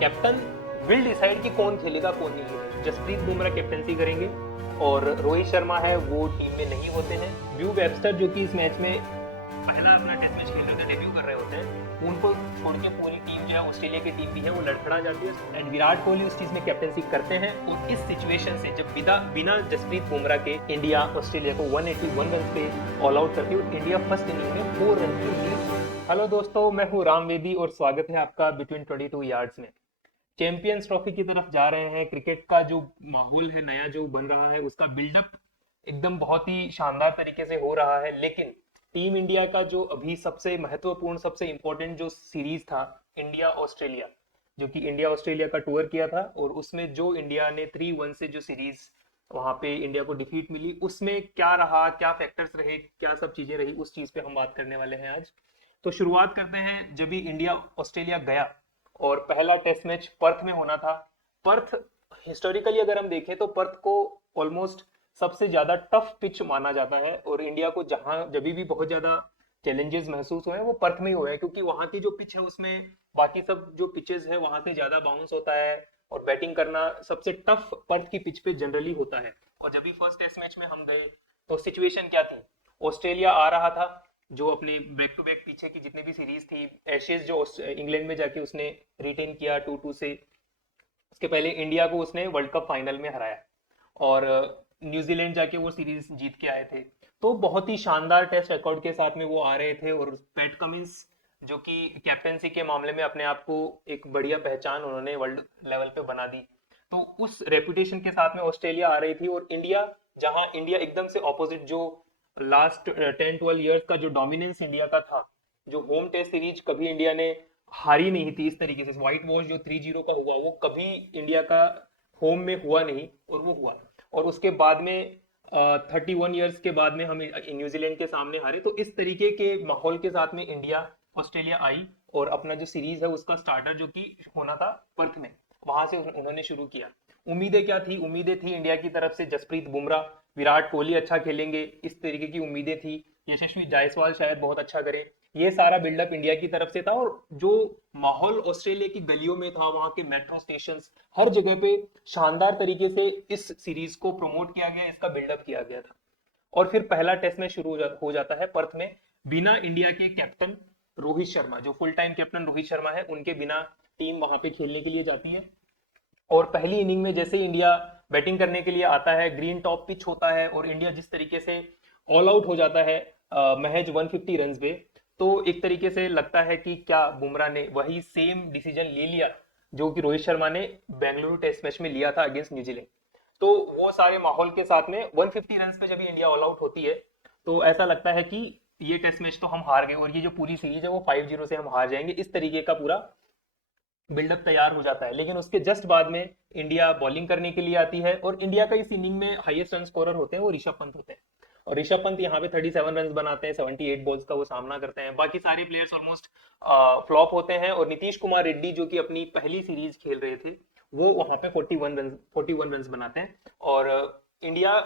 Captain will decide कि कौन खेलेगा कौन नहीं खेलेगा। जसप्रीत बुमराह कैप्टनसी करेंगे और रोहित शर्मा है वो टीम में नहीं होते हैं। ड्रू वेबस्टर जो कि इस मैच में पहला अपना टेस्ट मैच खेल रहे होते हैं, डेब्यू कर रहे होते हैं, उनको छोड़ के पूरी टीम जो है ऑस्ट्रेलिया की टीम भी है वो लड़खड़ा जाती है एंड विराट कोहली उस चीज में कैप्टनसी करते हैं। और इस सिचुएशन से जब बिना जसप्रीत बुमराह के इंडिया ऑस्ट्रेलिया को 181 रन पे ऑल आउट करती है, इंडिया फर्स्ट इनिंग में 4 रन की लीड। हेलो दोस्तों, मैं हूँ राम वेदी और स्वागत है आपका बिटवीन 22 यार्ड्स में। चैंपियंस ट्रॉफी की तरफ जा रहे हैं। क्रिकेट का जो माहौल है नया जो बन रहा है उसका बिल्डअप एकदम बहुत ही शानदार तरीके से हो रहा है, लेकिन टीम इंडिया का जो अभी सबसे महत्वपूर्ण सबसे इंपॉर्टेंट जो सीरीज था इंडिया ऑस्ट्रेलिया, जो कि इंडिया ऑस्ट्रेलिया का टूर किया था और उसमें जो इंडिया ने 3-1 से जो सीरीज वहां पे इंडिया को डिफीट मिली, उसमें क्या रहा, क्या फैक्टर्स रहे, क्या सब चीजें रही, उस चीज पे हम बात करने वाले हैं आज। तो शुरुआत करते हैं जब भी इंडिया ऑस्ट्रेलिया गया और पहला टेस्ट मैच पर्थ में होना था। पर्थ हिस्टोरिकली अगर हम देखें तो पर्थ को ऑलमोस्ट सबसे ज्यादा टफ पिच माना जाता है और इंडिया को जहां जब भी बहुत ज्यादा चैलेंजेस महसूस हुए हैं वो पर्थ में ही हुए हैं, क्योंकि वहां की जो पिच है उसमें बाकी सब जो पिचेस है वहां से ज्यादा बाउंस होता है और बैटिंग करना सबसे टफ पर्थ की पिच पे जनरली होता है। और जब भी फर्स्ट टेस्ट मैच में हम गए तो सिचुएशन क्या थी, ऑस्ट्रेलिया आ रहा था जो अपने बैक टू बैक पीछे की जितनी भी सीरीज थी, एशेज जो इंग्लैंड में जाके उसने रिटेन किया 2-2 से, उसके पहले इंडिया को उसने वर्ल्ड कप फाइनल में हराया और न्यूजीलैंड जाके वो सीरीज जीत के आए थे। तो बहुत ही शानदार टेस्ट रिकॉर्ड के साथ में वो आ रहे थे और पैट कमिंस जो कि कैप्टेंसी के मामले में अपने आप को एक बढ़िया पहचान उन्होंने वर्ल्ड लेवल पे बना दी, तो उस रेपुटेशन के साथ में ऑस्ट्रेलिया आ रही थी। और इंडिया जहां इंडिया एकदम से ऑपोजिट जो लास्ट 10-12 ईयर्स का जो डोमिनेंस इंडिया का था, जो होम टेस्ट सीरीज कभी इंडिया ने हारी नहीं थी इस तरीके से, व्हाइट वॉश जो 3-0 का हुआ वो कभी इंडिया का होम में हुआ नहीं और वो हुआ। और उसके बाद में 31 ईयर्स के बाद में हम न्यूजीलैंड के सामने हारे। तो इस तरीके के माहौल के साथ में इंडिया ऑस्ट्रेलिया आई और अपना जो सीरीज है उसका स्टार्टर जो कि होना था पर्थ में, वहां से उन्होंने शुरू किया। उम्मीदें क्या थी, उम्मीदें थी इंडिया की तरफ से जसप्रीत बुमराह विराट कोहली अच्छा खेलेंगे, इस तरीके की उम्मीदें थी। यशस्वी जायसवाल शायद बहुत अच्छा करें, ये सारा बिल्डअप इंडिया की तरफ से था। और जो माहौल ऑस्ट्रेलिया की गलियों में था, वहां के मेट्रो स्टेशन हर जगह पे शानदार तरीके से इस सीरीज को प्रमोट किया गया, इसका बिल्डअप किया गया था। और फिर पहला टेस्ट मैच शुरू हो जाता है पर्थ में बिना इंडिया के कैप्टन रोहित शर्मा, जो full time captain Rohit Sharma है, उनके बिना टीम वहां पे खेलने के लिए जाती है। और पहली इनिंग में जैसे इंडिया बैटिंग करने के लिए आता है, ग्रीन टॉप पिच होता है और इंडिया जिस तरीके से ऑल आउट हो जाता है महज 150 रन पे, तो एक तरीके से लगता है कि क्या बुमराह ने वही सेम डिसीजन ले लिया जो कि रोहित शर्मा ने बेंगलुरु टेस्ट मैच में लिया था अगेंस्ट न्यूजीलैंड। तो वो सारे माहौल के साथ में 150 रन पे जब इंडिया ऑल आउट होती है तो ऐसा लगता है कि ये टेस्ट मैच तो हम हार गए और ये जो पूरी सीरीज है वो 5-0 से हम हार जाएंगे, इस तरीके का पूरा बिल्डअप तैयार हो जाता है। लेकिन उसके जस्ट बाद में इंडिया बॉलिंग करने के लिए आती है और इंडिया का इस इनिंग में हाईएस्ट रन स्कोरर होते हैं वो ऋषभ पंत होते हैं। और ऋषभ पंत यहाँ पे 37 रन बनाते हैं, 78 बॉल्स का वो सामना करते हैं। बाकी सारे प्लेयर्स ऑलमोस्ट फ्लॉप होते हैं और नीतीश कुमार रेड्डी जो कि अपनी पहली सीरीज खेल रहे थे वो वहां पे 41 रन बनाते हैं और इंडिया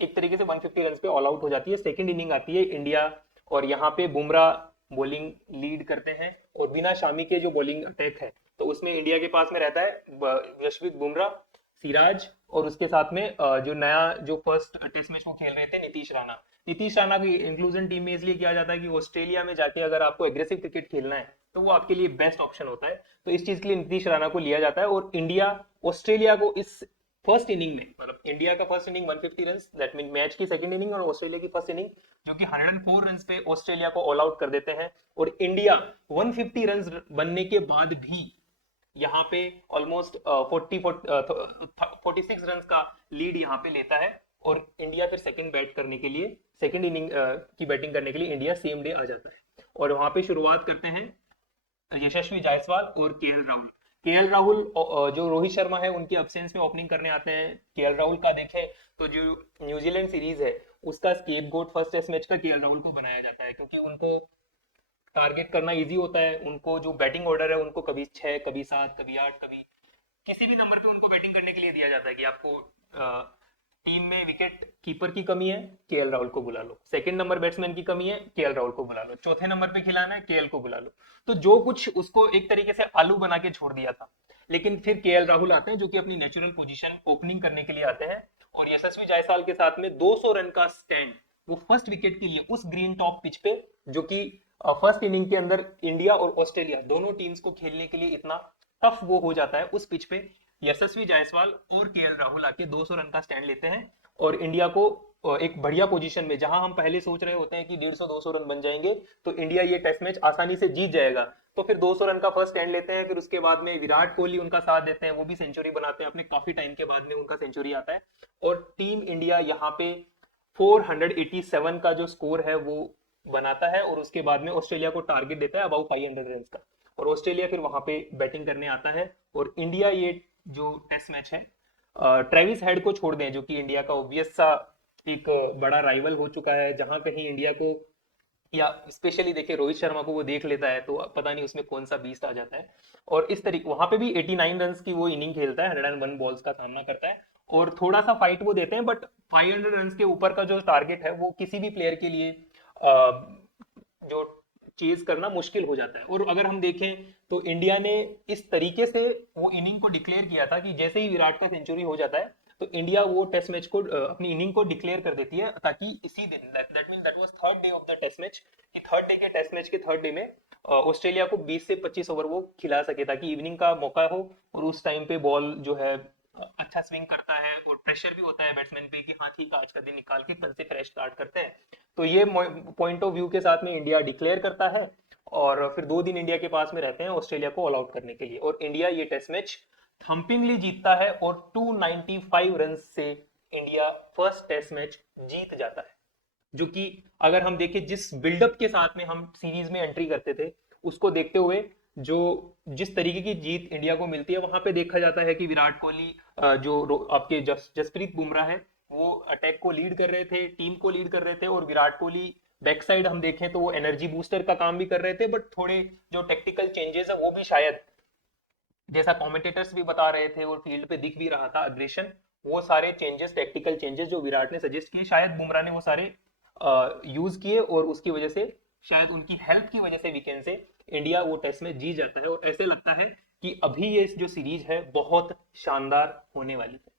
एक तरीके से 150 रन पे ऑल आउट हो जाती है। सेकेंड इनिंग आती है इंडिया और यहाँ पे बुमराह बॉलिंग लीड करते हैं और बिना शामी के जो बॉलिंग अटैक है तो उसमें इंडिया के पास में रहता है यशवीत बुमराह, सिराज और उसके साथ में जो नया जो फर्स्ट टेस्ट मैच वो खेल रहे थे नीतीश राणा। नीतीश राणा की इंक्लूजन टीम में इसलिए किया जाता है कि ऑस्ट्रेलिया में जाके अगर आपको एग्रेसिव क्रिकेट खेलना है तो वो आपके लिए बेस्ट ऑप्शन होता है, तो इस चीज के लिए नीतीश राणा को लिया जाता है। और इंडिया ऑस्ट्रेलिया को इस फर्स्ट इनिंग में, मतलब इंडिया का first inning 150 run, that mean match की सेकंड इनिंग, और ऑस्ट्रेलिया की फर्स्ट इनिंग जो कि 104 रन पे ऑस्ट्रेलिया को ऑल आउट कर देते हैं। और इंडिया 150 रन बनने के बाद भी यहाँ पे ऑलमोस्ट 46 रन का लीड यहाँ पे लेता है और इंडिया फिर सेकंड बैट करने के लिए, सेकंड इनिंग की बैटिंग करने के लिए इंडिया सेम डे आ जाता है। और वहां पे शुरुआत करते हैं यशस्वी जायसवाल और केएल राहुल। केएल राहुल जो रोहित शर्मा है उनके अब्सेंस में ओपनिंग करने आते हैं। केएल राहुल का देखें तो जो न्यूजीलैंड सीरीज है उसका स्केपगोट फर्स्ट टेस्ट मैच का केएल राहुल को बनाया जाता है, क्योंकि उनको टारगेट करना इजी होता है। उनको जो बैटिंग ऑर्डर है उनको कभी 6, कभी 7, कभी 8, कभी किसी भी नंबर पे उनको बैटिंग करने के लिए दिया जाता है कि आपको टीम में विकेट कीपर की कमी है, केएल राहुल को बुला लो। सेकंड नंबर बैट्समैन की कमी है, केएल राहुल को बुला लो। चौथे नंबर पे खिलाना है, केएल को बुला लो। तो जो कुछ उसको एक तरीके से आलू बना के छोड़ दिया था। लेकिन फिर केएल राहुल आते हैं जो कि अपनी नेचुरल पोजीशन ओपनिंग करने के लिए आते हैं, और यशस्वी जायसवाल के साथ में 200 रन का स्टैंड वो फर्स्ट विकेट के लिए उस ग्रीन टॉप पिच पे, जो कि फर्स्ट इनिंग के अंदर इंडिया और ऑस्ट्रेलिया दोनों टीम्स को खेलने के लिए इतना टफ वो हो जाता है, उस पिच पे यशस्वी जायसवाल और केएल राहुल आके 200 रन का स्टैंड लेते हैं और इंडिया को एक बढ़िया पोजीशन में, जहां हम पहले सोच रहे होते हैं कि 150-200 रन बन जाएंगे तो इंडिया ये टेस्ट मैच आसानी से जीत जाएगा, तो फिर 200 रन का फर्स्ट स्टैंड लेते हैं। फिर उसके बाद में विराट कोहली उनका साथ देते हैं, वो भी सेंचुरी बनाते हैं, अपने काफी टाइम के बाद में उनका सेंचुरी आता है और टीम इंडिया यहाँ पे 487 का जो स्कोर है वो बनाता है, और उसके बाद में ऑस्ट्रेलिया को टारगेट देता है अबाउट 500 रन का, और ऑस्ट्रेलिया फिर वहां पे बैटिंग करने आता है और इंडिया ये जो टेस्ट मैच है, ट्रेविस हेड को छोड़ दें जो कि इंडिया का ऑब्वियस सा एक बड़ा राइवल हो चुका है, जहां कहीं इंडिया को या स्पेशली देखिए रोहित शर्मा को वो देख लेता है तो पता नहीं उसमें कौन सा बीस्ट आ जाता है, और इस तरीके वहां पे भी 89 रन की वो इनिंग खेलता है, 101 बॉल्स का सामना करता है और थोड़ा सा फाइट वो देते हैं, बट 500 रन के ऊपर का जो टारगेट है वो किसी भी प्लेयर के लिए जो चेज करना मुश्किल हो जाता है। और अगर हम देखें तो इंडिया ने इस तरीके से वो इनिंग को डिक्लेयर किया था कि जैसे ही विराट का सेंचुरी हो जाता है तो इंडिया वो टेस्ट मैच को अपनी इनिंग को डिक्लेयर कर देती है, ताकि इसी दिन that means that was third day of the test match, कि थर्ड डे के टेस्ट मैच के थर्ड डे में ऑस्ट्रेलिया को 20 से 25 ओवर वो खिला सके, ताकि इवनिंग का मौका हो और उस टाइम पे बॉल जो है अच्छा स्विंग करता है और प्रेशर भी होता है बैट्समैन पे कि हाँ ठीक है आज का दिन निकाल के कल से फ्रेश स्टार्ट करते हैं। तो ये पॉइंट ऑफ व्यू के साथ में इंडिया डिक्लेयर करता है और फिर 2 दिन इंडिया के पास में रहते हैं ऑस्ट्रेलिया को ऑल आउट करने के लिए, और इंडिया ये टेस्ट मैच थंपिंगली जीतता है और 295 रन से इंडिया फर्स्ट टेस्ट मैच जीत जाता है, जो कि अगर हम देखें जिस बिल्डअप के साथ में हम सीरीज में एंट्री करते थे उसको देखते हुए जो जिस तरीके की जीत इंडिया को मिलती है, वहां पे देखा जाता है कि विराट कोहली जो आपके जसप्रीत बुमराह है वो अटैक को लीड कर रहे थे, टीम को लीड कर रहे थे, और विराट कोहली बैक साइड हम देखें तो वो एनर्जी बूस्टर का काम भी कर रहे थे, बट थोड़े जो टेक्टिकल चेंजेस है वो भी शायद जैसा कमेंटेटर्स भी बता रहे थे और फील्ड पे दिख भी रहा था अग्रेशन, वो सारे चेंजेस टेक्टिकल चेंजेस जो विराट ने सजेस्ट किए शायद बुमराह ने वो सारे यूज किए, और उसकी वजह से शायद उनकी हेल्प की वजह से वीकेंड से इंडिया वो टेस्ट में जीत जाता है, और ऐसे लगता है कि अभी ये जो सीरीज है बहुत शानदार होने वाली है।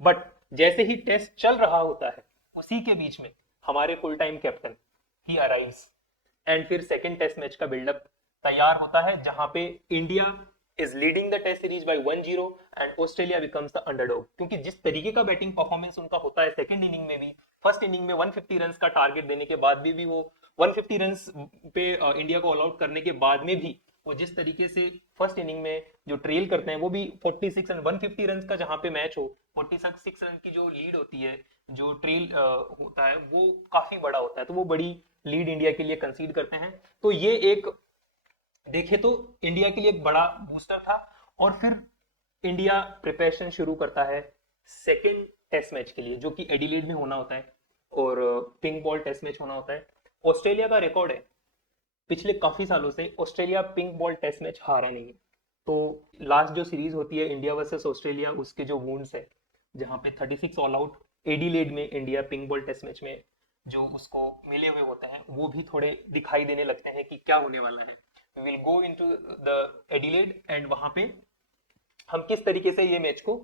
बट जैसे ही टेस्ट चल रहा होता है उसी के बीच में हमारे full time captain he arrives and फिर सेकेंड टेस्ट मैच का बिल्डअप तैयार होता है, जहां पे India is leading the test series by 1-0 and Australia becomes the underdog, क्योंकि जिस तरीके का बैटिंग परफॉर्मेंस उनका होता है सेकंड इनिंग में भी, फर्स्ट इनिंग में 150 रन्स का टारगेट देने के बाद भी वो 150 रन्स पे इंडिया को ऑल आउट करने के बाद में भी वो जिस तरीके से फर्स्ट इनिंग में जो ट्रेल करते हैं वो भी 46 रन 150 रन्स का जहां पे मैच हो 46 रन की जो लीड होती है, जो ट्रेल होता है वो काफी बड़ा होता है, तो वो बड़ी लीड इंडिया के लिए कंसीड करते हैं। तो ये एक देखे तो इंडिया के लिए एक बड़ा बूस्टर था, और फिर इंडिया प्रिपरेशन शुरू करता है सेकेंड टेस्ट मैच के लिए जो कि एडिलेड में होना होता है और पिंक बॉल टेस्ट मैच होना होता है। ऑस्ट्रेलिया का रिकॉर्ड है पिछले काफी सालों से Australia pink ball test match हारा नहीं है, तो लास्ट जो सीरीज होती है इंडिया वर्सेस ऑस्ट्रेलिया उसके जो वुंड्स है जहां पे 36 ऑल आउट एडिलेड में India pink ball test match में जो उसको मिले हुए होते हैं वो भी थोड़े दिखाई देने लगते हैं कि क्या होने वाला है। We will go into the Adelaide and वहां पे हम किस तरीके से ये मैच को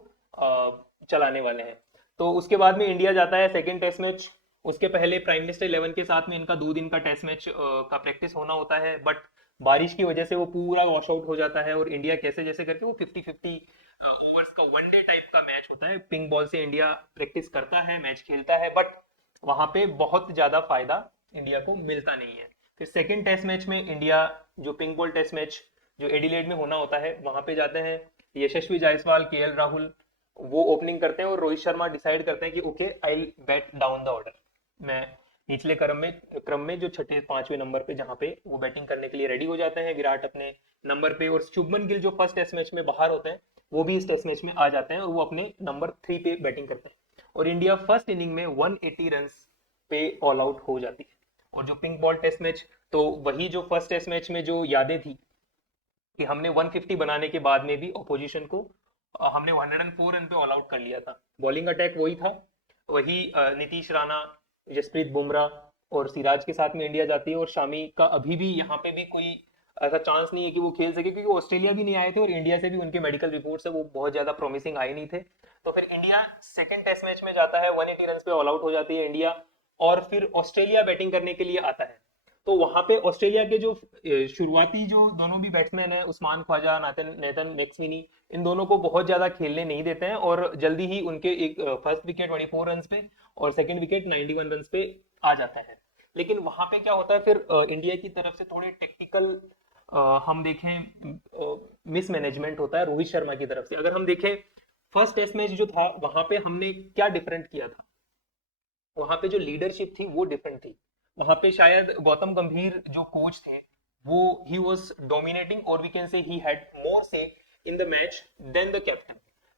चलाने वाले हैं। तो उसके बाद में इंडिया जाता है सेकेंड टेस्ट मैच, उसके पहले प्राइम मिनिस्टर 11 के साथ में इनका 2 दिन का टेस्ट मैच का प्रैक्टिस होना होता है, बट बारिश की वजह से वो पूरा वॉश आउट हो जाता है और इंडिया कैसे जैसे करके वो 50-50 ओवर्स का वनडे टाइप का मैच होता है, पिंक बॉल से इंडिया प्रैक्टिस करता है मैच खेलता है, बट वहां पे बहुत ज्यादा फायदा इंडिया को मिलता नहीं है। फिर सेकेंड टेस्ट मैच में इंडिया जो पिंक बॉल टेस्ट मैच जो एडिलेड में होना होता है वहां पे जाते हैं, यशस्वी जायसवाल केएल राहुल वो ओपनिंग करते हैं और रोहित शर्मा डिसाइड करते हैं कि okay I will bat down the order, मैं निचले क्रम में जो छठे 5वें नंबर पे जहां पे वो बैटिंग करने के लिए रेडी हो जाते हैं, विराट अपने नंबर पे और शुभमन गिल जो फर्स्ट टेस्ट मैच में बाहर होते हैं वो भी इस टेस्ट मैच में आ जाते हैं और वो अपने नंबर 3 पे बैटिंग करते हैं, और इंडिया फर्स्ट इनिंग में 180 रन पे ऑल आउट हो जाती है। और जो पिंक बॉल टेस्ट मैच तो वही जो फर्स्ट टेस्ट मैच में जो यादें थी कि हमने 150 बनाने के बाद में भी ऑपोजिशन को हमने 104 रन पे ऑल आउट कर लिया था, बॉलिंग अटैक वही था, वही नीतीश राणा जसप्रीत बुमराह और सिराज के साथ में इंडिया जाती है, और शामी का अभी भी यहाँ पे भी कोई ऐसा चांस नहीं है कि वो खेल सके, क्योंकि ऑस्ट्रेलिया भी नहीं आए थे और इंडिया से भी उनके मेडिकल रिपोर्ट्स है वो बहुत ज्यादा प्रॉमिसिंग आए नहीं थे। तो फिर इंडिया सेकंड टेस्ट मैच में जाता है, 180 रन पे ऑल आउट हो जाती है इंडिया, और फिर ऑस्ट्रेलिया बैटिंग करने के लिए आता है। तो वहां पे ऑस्ट्रेलिया के जो शुरुआती जो दोनों भी बैट्समैन है, उस्मान ख्वाजा, नेथन मैक्सवेनी, इन दोनों को बहुत ज्यादा खेलने नहीं देते हैं, और जल्दी ही उनके एक फर्स्ट विकेट 24 रन पे और सेकंड विकेट 91 रन पे आ जाता है। लेकिन वहां पे क्या होता है फिर इंडिया की तरफ से थोड़ी टेक्निकल हम देखें मिसमैनेजमेंट होता है रोहित शर्मा की तरफ से। अगर हम देखें फर्स्ट टेस्ट मैच जो था वहां पे हमने क्या डिफरेंट किया था, वहां पे जो लीडरशिप थी वो डिफरेंट थी। वहां पे शायद गौतम गंभीर जो कोच थे वो ही वाज डोमिनेटिंग, और we can say he had more say in the match than the captain,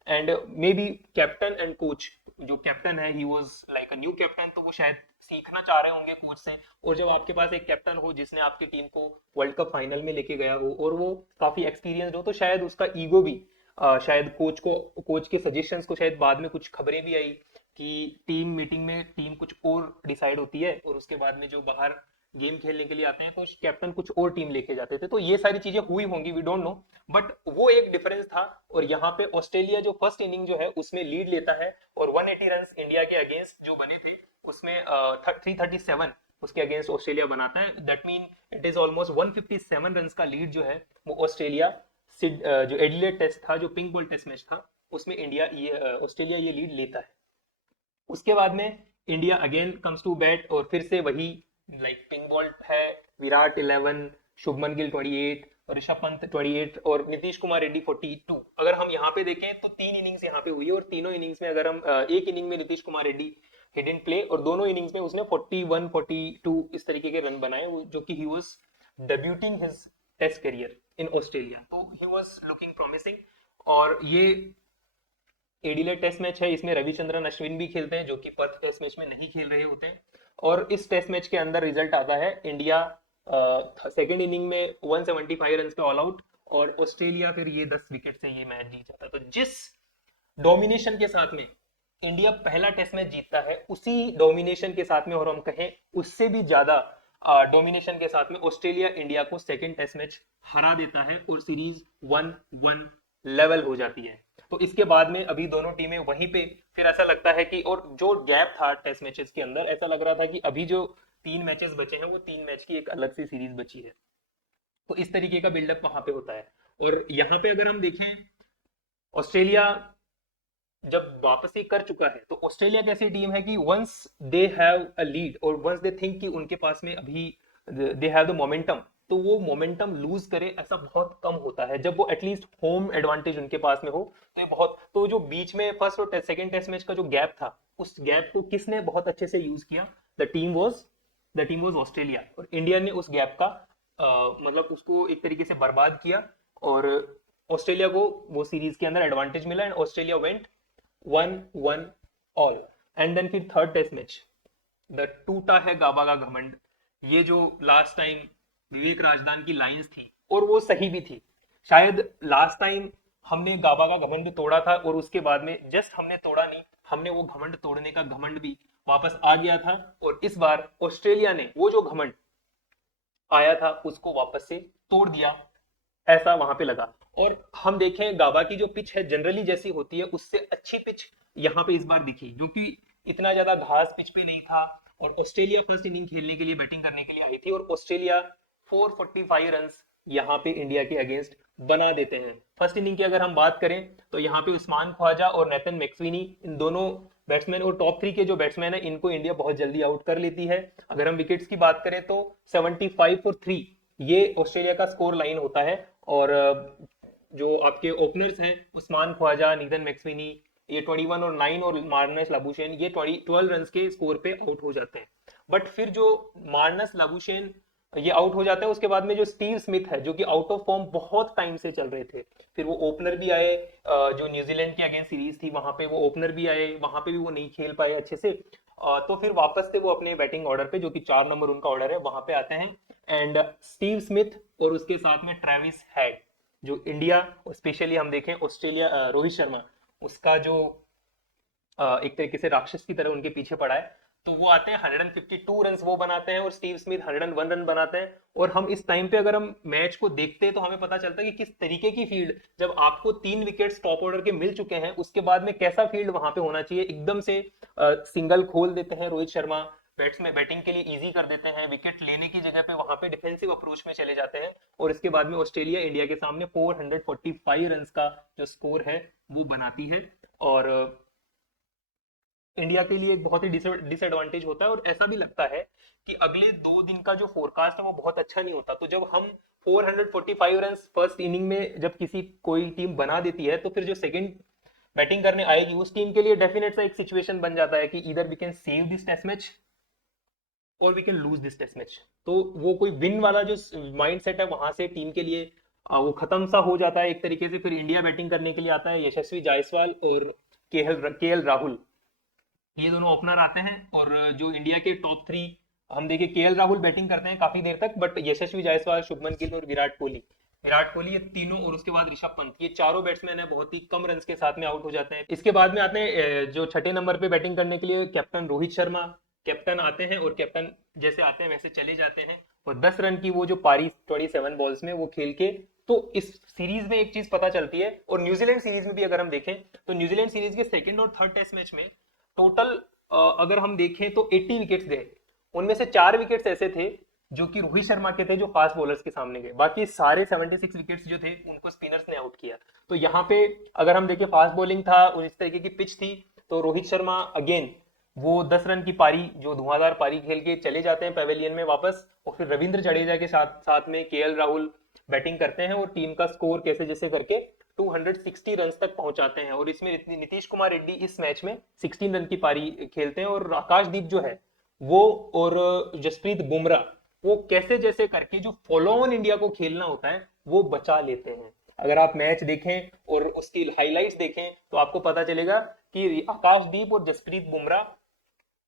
and maybe captain and coach, जो कैप्टन है he was like a new captain, तो वो शायद सीखना चाह रहे होंगे कोच से। और जब आपके पास एक कैप्टन हो जिसने आपकी टीम को वर्ल्ड कप फाइनल में लेके गया हो और वो काफी एक्सपीरियंस्ड हो, तो शायद उसका ईगो भी शायद कोच के सजेशंस को, शायद बाद में कुछ खबरें भी आई कि टीम मीटिंग में टीम कुछ और डिसाइड होती है और उसके बाद में जो बाहर गेम खेलने के लिए आते हैं तो कैप्टन कुछ और टीम लेके जाते थे। तो ये सारी चीजें हुई होंगी, वी डोंट नो, बट वो एक डिफरेंस था। और यहाँ पे ऑस्ट्रेलिया जो फर्स्ट इनिंग जो है उसमें लीड लेता है, और 180 रन इंडिया के अगेंस्ट जो बने थे उसमें 337 उसके अगेंस्ट ऑस्ट्रेलिया बनाता है। That mean it is almost 157 run का लीड जो है वो ऑस्ट्रेलिया जो एडिलेड टेस्ट था, जो पिंक बॉल टेस्ट मैच था, उसमें ऑस्ट्रेलिया ये लीड लेता है। उसके बाद में India again comes to bat, और फिर से वही लाइक पिंक बॉल है, विराट 11, शुभमन गिल 28, ऋषभ पंत 28 और नीतीश कुमार रेड्डी 42। अगर हम यहाँ पे देखें तो 3 इनिंग्स यहाँ पे हुई है, और तीनों इनिंग्स में अगर हम एक इनिंग में Nitish Kumar Reddy he didn't play, और दोनों इनिंग्स में उसने 41 42 इस तरीके के रन बनाए, जो कि he was debuting his test career in Australia, तो ही वाज लुकिंग प्रॉमिसिंग। और ये एडिलेड टेस्ट मैच है, इसमें रविचंद्रन अश्विन भी खेलते हैं जो कि पर्थ टेस्ट मैच में नहीं खेल रहे होते हैं। और इस टेस्ट मैच के अंदर रिजल्ट आता है इंडिया सेकेंड इनिंग में 175 रन पे ऑल आउट, और ऑस्ट्रेलिया फिर ये 10 विकेट से ये मैच जीत जाता है। तो जिस डोमिनेशन के साथ में इंडिया पहला टेस्ट मैच जीतता है, उसी डोमिनेशन के साथ में, और हम कहें उससे भी ज्यादा डोमिनेशन के साथ में, ऑस्ट्रेलिया इंडिया को सेकेंड टेस्ट मैच हरा देता है और सीरीज 1-1 लेवल हो जाती है। तो इसके बाद में अभी दोनों टीमें वहीं पे, फिर ऐसा लगता है कि, और जो गैप था टेस्ट मैचेस के अंदर, ऐसा लग रहा था कि अभी जो 3 मैचेस बचे हैं वो 3 मैच की एक अलग सी सीरीज बची है। तो इस तरीके का बिल्डअप वहां पे होता है। और यहाँ पे अगर हम देखें ऑस्ट्रेलिया जब वापसी कर चुका है, तो ऑस्ट्रेलिया कैसी टीम है कि once they have a lead, और वंस दे थिंक कि उनके पास में अभी दे हैव द मोमेंटम, तो वो मोमेंटम लूज करे ऐसा बहुत कम होता है। जब वो एटलीस्ट होम एडवांटेज उनके पास में हो तो ये बहुत, तो जो बीच में फर्स्ट और सेकंड टेस्ट मैच का जो गैप था, उस गैप को किसने बहुत अच्छे से यूज किया? The team was Australia. और इंडिया ने उस गैप का मतलब उसको एक तरीके से बर्बाद किया, और ऑस्ट्रेलिया को वो सीरीज के अंदर एडवांटेज मिला, and Australia went 1-1 all. And then फिर थर्ड टेस्ट मैच, द टूटा है गाबा का घमंड, ये जो लास्ट टाइम विवेक राजदान की लाइंस थी, और वो सही भी थी। शायद लास्ट टाइम हमने गाबा का घमंड तोड़ा था, और उसके बाद में जस्ट हमने तोड़ा नहीं, हमने वो घमंड तोड़ने का घमंड भी वापस आ गया था, और इस बार ऑस्ट्रेलिया ने वो जो घमंड आया था उसको वापस से तोड़ दिया, ऐसा वहां पे लगा। और हम देखें गाबा की जो पिच है जनरली जैसी होती है उससे अच्छी पिच यहाँ पे इस बार दिखी, क्योंकि इतना ज्यादा घास पिच पे नहीं था, और ऑस्ट्रेलिया फर्स्ट इनिंग खेलने के लिए, बैटिंग करने के लिए आई थी, और ऑस्ट्रेलिया 445 रन यहाँ पे इंडिया के अगेंस्ट बना देते हैं। फर्स्ट इनिंग की अगर हम बात करें तो यहाँ पे उस्मान ख्वाजा और नेथन मैक्सवेनी, इन दोनों बैट्समैन और टॉप 3 के जो बैट्समैन है, इनको इंडिया बहुत जल्दी आउट कर लेती है। अगर हम विकेट्स की बात करें तो 75 फॉर 3 ये ऑस्ट्रेलिया का स्कोर लाइन होता है। और जो आपके ओपनर्स हैं उस्मान ख्वाजा, नीदन मैक्सवेनी, ये 21 और 9 और मार्नस लाबुशेन, ये 12 रन के स्कोर पे आउट हो जाते हैं। बट फिर जो मार्नस लाबुशेन ये आउट हो जाता है, उसके बाद में जो स्टीव स्मिथ है जो कि आउट ऑफ फॉर्म बहुत टाइम से चल रहे थे, फिर वो ओपनर भी आए, जो न्यूजीलैंड की अगेंस्ट सीरीज थी वहां पे वो ओपनर भी आए, वहां पे भी वो नहीं खेल पाए अच्छे से। तो फिर वापस से वो अपने बैटिंग ऑर्डर पे, जो कि 4 नंबर उनका ऑर्डर है, वहां पे आते हैं। एंड स्टीव स्मिथ और उसके साथ में ट्रेविस हेड, जो इंडिया, स्पेशली हम देखें ऑस्ट्रेलिया, रोहित शर्मा, उसका जो एक तरीके से राक्षस की तरह उनके पीछे पड़ा है, तो वो आते हैं 152 रन वो बनाते हैं और स्टीव स्मिथ 101 रन बनाते हैं। और हम इस टाइम पे अगर हम मैच को देखते हैं तो हमें पता चलता है कि किस तरीके की फील्ड, जब आपको 3 विकेट्स टॉप ऑर्डर के मिल चुके हैं उसके बाद में कैसा फील्ड वहां पे होना चाहिए। एकदम से सिंगल खोल देते हैं रोहित शर्मा, बैट्समैन बैटिंग के लिए इजी कर देते हैं, विकेट लेने की जगह पे वहां पे डिफेंसिव अप्रोच में चले जाते हैं। और इसके बाद में ऑस्ट्रेलिया इंडिया के सामने 445 रन का जो स्कोर है वो बनाती है। और इंडिया के लिए एक बहुत ही डिसएडवांटेज होता है। और ऐसा भी लगता है कि अगले 2 दिन का जो फोरकास्ट है वो बहुत अच्छा नहीं होता। तो जब हम 445 रन फर्स्ट इनिंग में जब किसी कोई टीम बना देती है तो फिर जो सेकंड बैटिंग करने आएगी उस टीम के लिए डेफिनेट सा एक सिचुएशन बन जाता है कि इधर we can save this test match और we can lose this test match. तो वो कोई विन वाला जो माइंड सेट है वहां से टीम के लिए वो खत्म सा हो जाता है एक तरीके से। फिर इंडिया बैटिंग करने के लिए आता है यशस्वी जायसवाल और के एल राहुल, ये दोनों ओपनर आते हैं। और जो इंडिया के टॉप 3 हम देखें, के एल राहुल बैटिंग करते हैं काफी देर तक, बट यशस्वी जायसवाल, शुभमन गिल और विराट कोहली ये तीनों, और उसके बाद ऋषभ पंत, ये चारों बैट्समैन है बहुत ही कम रन के साथ में आउट हो जाते हैं। इसके बाद में आते हैं जो छठे नंबर पे बैटिंग करने के लिए कैप्टन रोहित शर्मा। कैप्टन आते हैं और कैप्टन जैसे आते हैं वैसे चले जाते हैं। और 10 रन की वो जो पारी 27 बॉल्स में वो खेल के, तो इस सीरीज में एक चीज पता चलती है। और न्यूजीलैंड सीरीज में भी अगर हम देखें तो न्यूजीलैंड सीरीज के सेकंड और थर्ड टेस्ट मैच में टोटल अगर हम देखें तो 80 विकेट्स गए। उनमें से 4 विकेट्स ऐसे थे जो कि रोहित शर्मा के थे जो फास्ट बॉलर्स के सामने गए, बाकी सारे 76 विकेट्स जो थे उनको स्पिनर्स ने आउट किया। तो यहाँ पे अगर हम देखें फास्ट बॉलिंग था और इस तरीके की पिच थी, तो रोहित शर्मा अगेन वो 10 रन की पारी जो धुआंधार पारी खेल के चले जाते हैं पेवेलियन में वापस। और फिर रविंद्र जडेजा के साथ साथ में के एल राहुल बैटिंग करते हैं और टीम का स्कोर कैसे जैसे करके 260 रन तक पहुंचाते हैं। और इसमें नीतीश कुमार रेड्डी इस मैच में 16 रन की पारी खेलते हैं। और आकाशदीप जो है वो और जसप्रीत बुमराह वो कैसे जैसे करके जो फॉलो ऑन इंडिया को खेलना होता है वो बचा लेते हैं। अगर आप मैच देखें और उसकी हाइलाइट्स देखें तो आपको पता चलेगा कि आकाशदीप और जसप्रीत बुमराह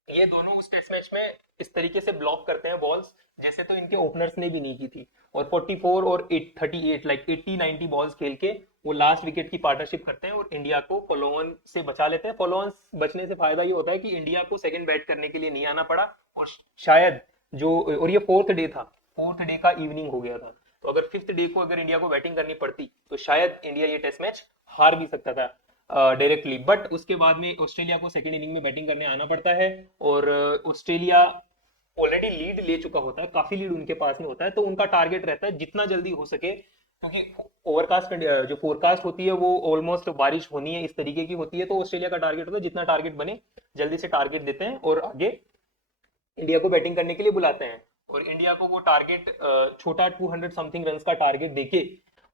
ये दोनों उस टेस्ट मैच में इस तरीके से ब्लॉक करते हैं बॉल्स जैसे तो इनके ओपनर्स ने भी नहीं की थी। और 44 और 38 लाइक 80-90 बॉल्स खेल के वो लास्ट विकेट की पार्टनरशिप करते हैं और इंडिया को फॉलो ऑन से बचा लेते हैं। फॉलो ऑन बचने से फायदा ये होता है कि इंडिया को सेकंड बैट करने के लिए नहीं आना पड़ा। और शायद जो, और ये फोर्थ डे था, फोर्थ डे का इवनिंग हो गया था, तो अगर फिफ्थ डे को अगर इंडिया को बैटिंग करनी पड़ती तो शायद इंडिया ये टेस्ट मैच हार भी सकता था डायरेक्टली। बट उसके बाद में ऑस्ट्रेलिया को सेकेंड इनिंग में बैटिंग करने आना पड़ता है। और ऑस्ट्रेलिया ऑलरेडी लीड ले चुका होता है, काफी लीड उनके पास में होता है, तो उनका टारगेट रहता है जितना जल्दी हो सके, क्योंकि ओवरकास्ट जो फोरकास्ट होती है वो ऑलमोस्ट बारिश होनी है इस तरीके की होती है। तो ऑस्ट्रेलिया का टारगेट होता है जितना टारगेट बने जल्दी से टारगेट देते हैं और आगे इंडिया को बैटिंग करने के लिए बुलाते हैं। और इंडिया को वो टारगेट छोटा 200 समथिंग रन का टारगेट देके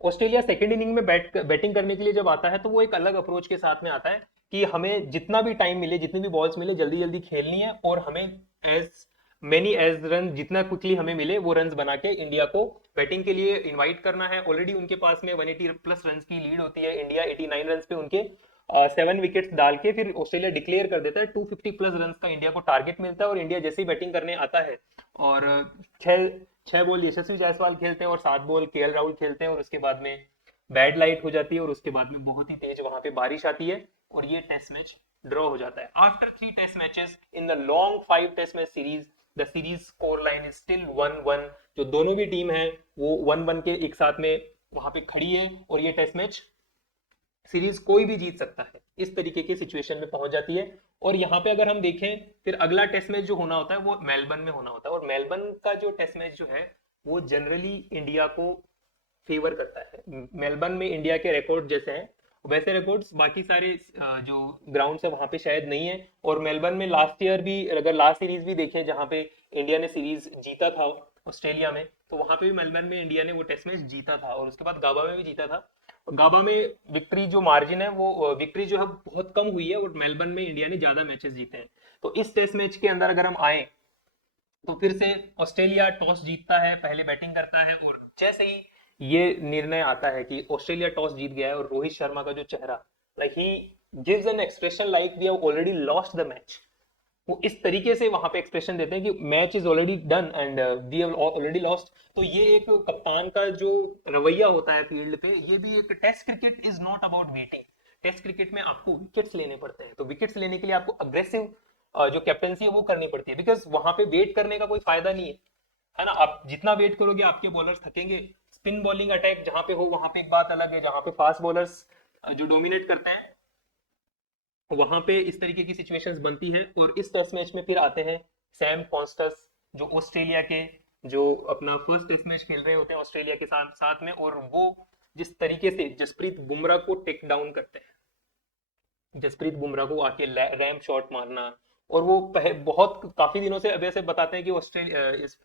ऑस्ट्रेलिया सेकंड इनिंग में बैटिंग करने के लिए जब आता है तो वो एक अलग अप्रोच के साथ में आता है कि हमें जितना भी टाइम मिले, जितनी भी बॉल्स मिले, जल्दी जल्दी खेलनी है और हमें एज मेनी एज रन, जितना क्विकली हमें मिले वो रन बना के इंडिया को बैटिंग के लिए इनवाइट करना है। ऑलरेडी उनके पास में 180 प्लस रन की लीड होती है, इंडिया 89 रन पे उनके 7 विकेट्स डाल के फिर ऑस्ट्रेलिया डिक्लेयर कर देता है। 250 प्लस रन का इंडिया को टारगेट मिलता है और इंडिया जैसे ही बैटिंग करने आता है और छह बॉल यशस्वी जायसवाल खेलते हैं और 7 बॉल के एल राहुल खेलते हैं और उसके बाद में बैड लाइट हो जाती है और उसके बाद में बहुत ही तेज वहां पे बारिश आती है और ये टेस्ट मैच ड्रॉ हो जाता है। After 3 test matches in the long 5 test match series, the series score line is still 1-1। जो दोनों भी टीम है वो 1-1 के एक साथ में वहां पे खड़ी है और ये टेस्ट मैच सीरीज कोई भी जीत सकता है, इस तरीके की सिचुएशन में पहुंच जाती है। और यहाँ पे अगर हम देखें फिर अगला टेस्ट मैच जो होना होता है वो मेलबर्न में होना होता है। और मेलबर्न का जो टेस्ट मैच जो है वो जनरली इंडिया को फेवर करता है। मेलबर्न में इंडिया के रिकॉर्ड जैसे हैं वैसे रिकॉर्ड्स बाकी सारे जो ग्राउंड है वहां पे शायद नहीं है। और मेलबर्न में लास्ट ईयर भी, अगर लास्ट सीरीज भी देखें जहां पे इंडिया ने सीरीज जीता था ऑस्ट्रेलिया में, तो वहां पे भी मेलबर्न में इंडिया ने वो टेस्ट मैच जीता था और उसके बाद गाबा में भी जीता था। गाबा में विक्ट्री जो मार्जिन है वो विक्ट्री जो है बहुत कम हुई है और मेलबर्न में इंडिया ने ज्यादा मैचेस जीते हैं। तो इस टेस्ट मैच के अंदर अगर हम आए तो फिर से ऑस्ट्रेलिया टॉस जीतता है, पहले बैटिंग करता है और जैसे ही ये निर्णय आता है कि ऑस्ट्रेलिया टॉस जीत गया है और रोहित शर्मा का जो चेहरा, like he gives an expression like we have already lost the match, वो इस तरीके से वहां पे एक्सप्रेशन देते हैं कि match is already done and we have already lost. तो ये एक कप्तान का जो रवैया होता है फील्ड पे, ये भी एक, test cricket is not about waiting. Test cricket में आपको विकेट्स लेने पड़ते हैं, तो विकेट्स लेने के लिए आपको अग्रेसिव जो कैप्टनसी है वो करनी पड़ती है, बिकॉज वहां पे वेट करने का कोई फायदा नहीं है ना। आप जितना वेट करोगे आपके बॉलर्स थकेंगे। स्पिन बॉलिंग अटैक जहां पे हो वहां पे एक बात अलग है, जहां पे फास्ट बॉलर्स जो डोमिनेट करते हैं वहां पे इस तरीके की सिचुएशंस बनती है। और इस टेस्ट मैच में फिर आते हैं सैम कॉन्स्टस, जो ऑस्ट्रेलिया के जो अपना फर्स्ट टेस्ट मैच खेल रहे होते हैं ऑस्ट्रेलिया के साथ साथ में, और वो जिस तरीके से जसप्रीत बुमराह को टेक डाउन करते हैं, जसप्रीत बुमराह को आके रैम शॉट मारना। और वो बहुत काफी दिनों से अब ऐसे बताते हैं कि ऑस्ट्रेलिया इस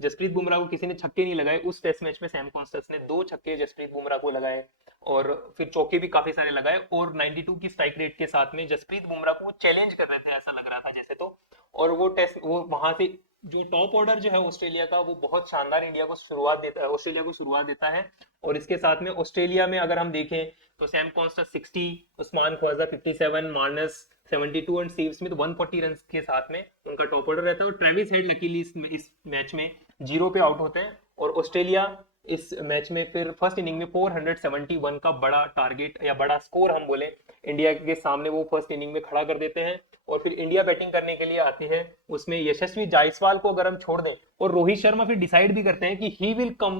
जसप्रीत बुमराह को किसी ने छक्के नहीं लगाए। उस टेस्ट मैच में सैम कॉन्स्टस ने 2 छक्के जसप्रीत बुमराह को लगाए और फिर चौके भी काफी सारे लगाए, और 92 की स्ट्राइक रेट के साथ में जसप्रीत बुमराह को चैलेंज कर रहे थे ऐसा लग रहा था जैसे तो। और वो वहां से जो टॉप ऑर्डर जो है ऑस्ट्रेलिया का वो बहुत शानदार इंडिया को शुरुआत देता है, ऑस्ट्रेलिया को शुरुआत देता है। और इसके साथ में ऑस्ट्रेलिया में अगर हम देखें तो Sam Konstas 60, Usman Khawaja 57, Marnus 72 and Steve Smith 140 run के साथ में उनका टॉप ऑर्डर रहता है। और ट्रेविस हेड लकीली इस मैच में 0 पे आउट होते हैं। और ऑस्ट्रेलिया इस मैच में फिर फर्स्ट इनिंग में 471 का बड़ा टारगेट या बड़ा स्कोर हम बोले इंडिया के सामने वो फर्स्ट इनिंग में खड़ा कर देते हैं। और फिर इंडिया बैटिंग करने के लिए आती है, उसमें यशस्वी जायसवाल को अगर हम छोड़ दें और रोहित शर्मा फिर डिसाइड भी करते हैं कि he will come,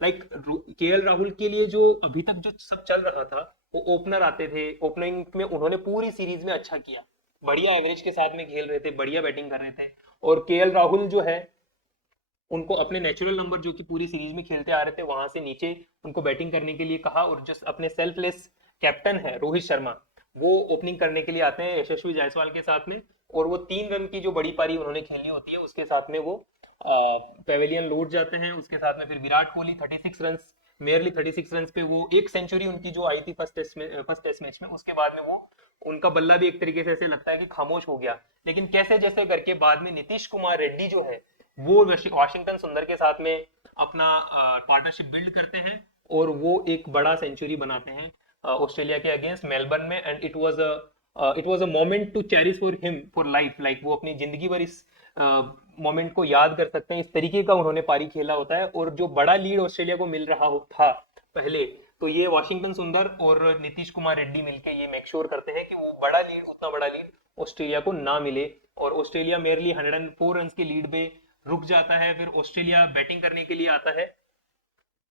like KL Rahul के लिए जो अभी तक जो सब चल रहा था वो ओपनर आते थे, ओपनिंग में उन्होंने पूरी सीरीज में अच्छा किया, बढ़िया एवरेज के साथ में खेल रहे थे, बढ़िया बैटिंग कर रहे थे। और केएल राहुल जो है उनको अपने नेचुरल नंबर जो कि पूरी सीरीज में खेलते आ रहे थे वहां से नीचे उनको बैटिंग करने के लिए कहा। और जो अपने सेल्फलेस कैप्टन है रोहित शर्मा वो ओपनिंग करने के लिए आते हैं यशस्वी जायसवाल के साथ में। और वो 3 रन की जो बड़ी पारी उन्होंने खेली होती है उसके साथ में वो पेवेलियन लौट जाते हैं। उसके साथ में फिर Virat Kohli 36 run, merely 36 run पे वो एक सेंचुरी उनकी जो आई थी फर्स्ट टेस्ट मैच में, उसके बाद में वो उनका बल्ला भी एक तरीके से ऐसे लगता है कि खामोश हो गया। लेकिन कैसे जैसे करके बाद में नीतीश कुमार रेड्डी जो है वो वाशिंगटन सुंदर के साथ में अपना पार्टनरशिप बिल्ड करते हैं और वो एक बड़ा सेंचुरी बनाते हैं ऑस्ट्रेलिया के अगेंस्ट मेलबर्न में। And it was a moment to cherish for him for life, like वो अपनी जिंदगी भर इस मोमेंट को याद कर सकते हैं, इस तरीके का उन्होंने पारी खेला होता है। और जो बड़ा लीड ऑस्ट्रेलिया को मिल रहा था पहले, तो ये वाशिंगटन सुंदर और नीतीश कुमार रेड्डी मिलकर ये मेक श्योर करते हैं कि वो बड़ा लीड, उतना बड़ा लीड ऑस्ट्रेलिया को ना मिले। और ऑस्ट्रेलिया मेयरली 104 रन की लीड पे रुक जाता है। फिर ऑस्ट्रेलिया बैटिंग करने के लिए आता है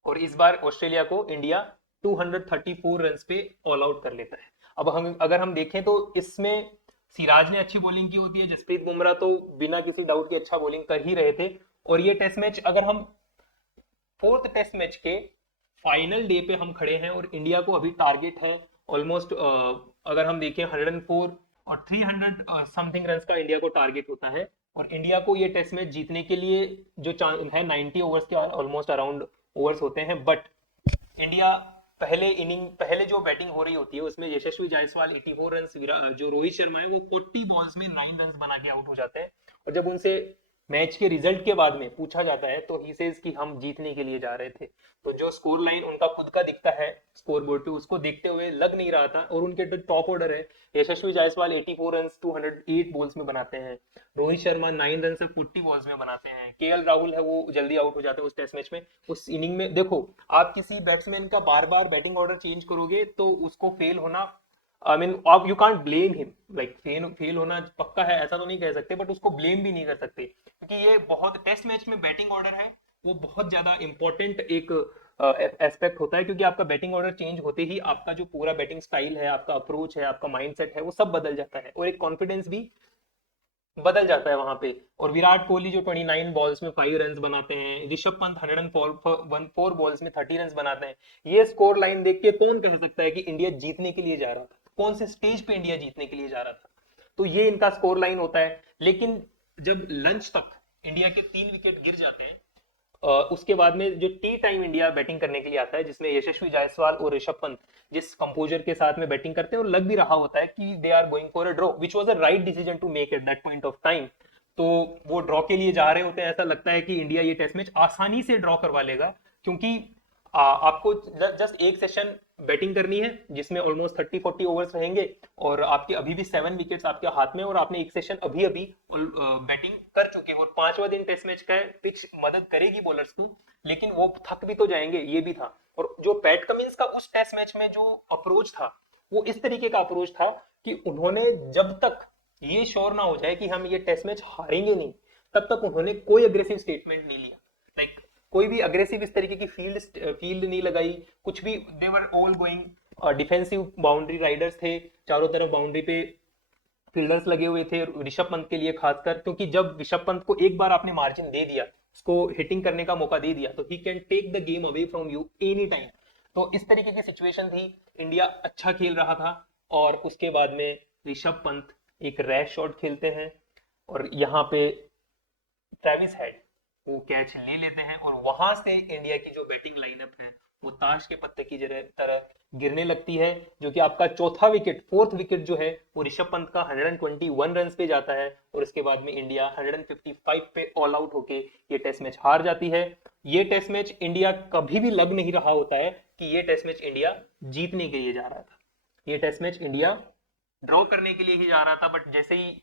और इस बार ऑस्ट्रेलिया को इंडिया 234 रन पे ऑल आउट कर लेता है। अब हम अगर हम देखें तो इसमें सिराज ने अच्छी बॉलिंग की होती है, जसप्रीत बुमराह तो बिना किसी डाउट के अच्छा बॉलिंग कर ही रहे थे। और ये टेस्ट मैच अगर हम 4th टेस्ट मैच के फाइनल डे पे हम खड़े हैं और इंडिया को अभी टारगेट है ऑलमोस्ट अगर हम देखें 104 और 300 समथिंग रन का इंडिया को टारगेट होता है। और इंडिया को ये टेस्ट मैच जीतने के लिए जो चांस है 90 ओवर्स के ऑलमोस्ट अराउंड ओवर्स होते हैं। बट इंडिया पहले जो बैटिंग हो रही होती है उसमें यशस्वी जायसवाल 84 रन, जो रोहित शर्मा है वो 40 बॉल्स में 9 रन बना के आउट हो जाते हैं। और जब उनसे मैच के रिजल्ट के बाद में पूछा जाता है तो ही सेज कि हम जीतने के लिए जा रहे थे। तो जो स्कोर लाइन उनका खुद का दिखता है स्कोर बोर्ड पे उसको देखते हुए लग नहीं रहा था। और उनके जो टॉप ऑर्डर है यशस्वी जायसवाल 84 रन 208 बॉल्स में बनाते हैं, रोहित शर्मा 9 रन से 40 बॉल्स में बनाते हैं, केएल राहुल है वो जल्दी आउट हो जाते हैं उस टेस्ट मैच में। उस इनिंग में देखो आप किसी बैट्समैन का बार बार बैटिंग ऑर्डर चेंज करोगे तो उसको फेल होना, आई मीन आप you can't blame him, like fail होना पक्का है ऐसा तो नहीं कह सकते, बट उसको ब्लेम भी नहीं कर सकते क्योंकि ये बहुत टेस्ट मैच में बैटिंग ऑर्डर है वो बहुत ज्यादा इंपॉर्टेंट एक एस्पेक्ट होता है। क्योंकि आपका बैटिंग ऑर्डर चेंज होते ही आपका जो पूरा बैटिंग स्टाइल है, आपका अप्रोच है, आपका माइंडसेट है वो सब बदल जाता है और एक कॉन्फिडेंस भी बदल जाता है वहां पे। और विराट कोहली जो 29 बॉल्स में 5 रन बनाते हैं, ऋषभ पंत 104 बॉल्स में 30 रन बनाते हैं, ये स्कोर लाइन देख के कौन कह सकता है कि इंडिया जीतने के लिए जा रहा था, कौन से स्टेज पे इंडिया जीतने के लिए जा रहा था। तो ये इनका स्कोर लाइन होता है। लेकिन जब लंच तक इंडिया के 3 विकेट गिर जाते हैं उसके बाद में जो टी टाइम इंडिया बैटिंग करने के लिए आता है जिसमें यशस्वी जायसवाल और ऋषभ पंत जिस कंपोजर के साथ में बैटिंग करते हैं और लग भी रहा होता है कि they are going for a draw which was a right decision to make at that point of time. तो वो ड्रॉ के लिए जा रहे होते हैं, ऐसा लगता है कि इंडिया ये टेस्ट मैच आसानी से ड्रॉ करवा लेगा क्योंकि आपको जस्ट एक सेशन बैटिंग करनी है जिसमें ऑलमोस्ट 30-40 ओवर्स रहेंगे और आपके अभी भी 7 विकेट्स आपके हाथ में और आपने एक सेशन अभी बैटिंग कर चुके हो। और 5वां दिन टेस्ट मैच का है, पिच मदद करेगी बॉलर्स को लेकिन वो थक भी तो जाएंगे, ये भी था। और जो पैट कमिंस का उस टेस्ट मैच में जो अप्रोच था वो इस तरीके का अप्रोच था कि उन्होंने जब तक ये श्योर ना हो जाए कि हम ये टेस्ट मैच हारेंगे नहीं, तब तक उन्होंने कोई अग्रेसिव स्टेटमेंट नहीं लिया। लाइक कोई भी अग्रेसिव इस तरीके की फील्ड नहीं लगाई, कुछ भी। They were all going defensive, boundary riders थे चारों तरफ, बाउंड्री पे फील्डर्स लगे हुए थे ऋषभ पंत के लिए खासकर, क्योंकि जब ऋषभ पंत को एक बार आपने मार्जिन दे दिया, उसको हिटिंग करने का मौका दे दिया, तो he can take the game away from you any time. तो इस तरीके की सिचुएशन थी, इंडिया अच्छा खेल रहा था और उसके बाद में ऋषभ पंत एक रैश शॉट खेलते हैं और यहाँ पे ट्रेविस हेड वो कैच ले लेते हैं और वहां से इंडिया की जो बैटिंग लाइनअप है वो ताश के पत्ते की तरह गिरने लगती है, जो कि आपका चौथा विकेट, फोर्थ विकेट जो है वो ऋषभ पंत का 121 रन पे जाता है और उसके बाद में इंडिया 155 पे ऑल आउट होके ये टेस्ट मैच हार जाती है। ये टेस्ट मैच इंडिया कभी भी लग नहीं रहा होता है कि ये टेस्ट मैच इंडिया जीतने के लिए जा रहा था, ये टेस्ट मैच इंडिया ड्रॉ करने के लिए ही जा रहा था। बट जैसे ही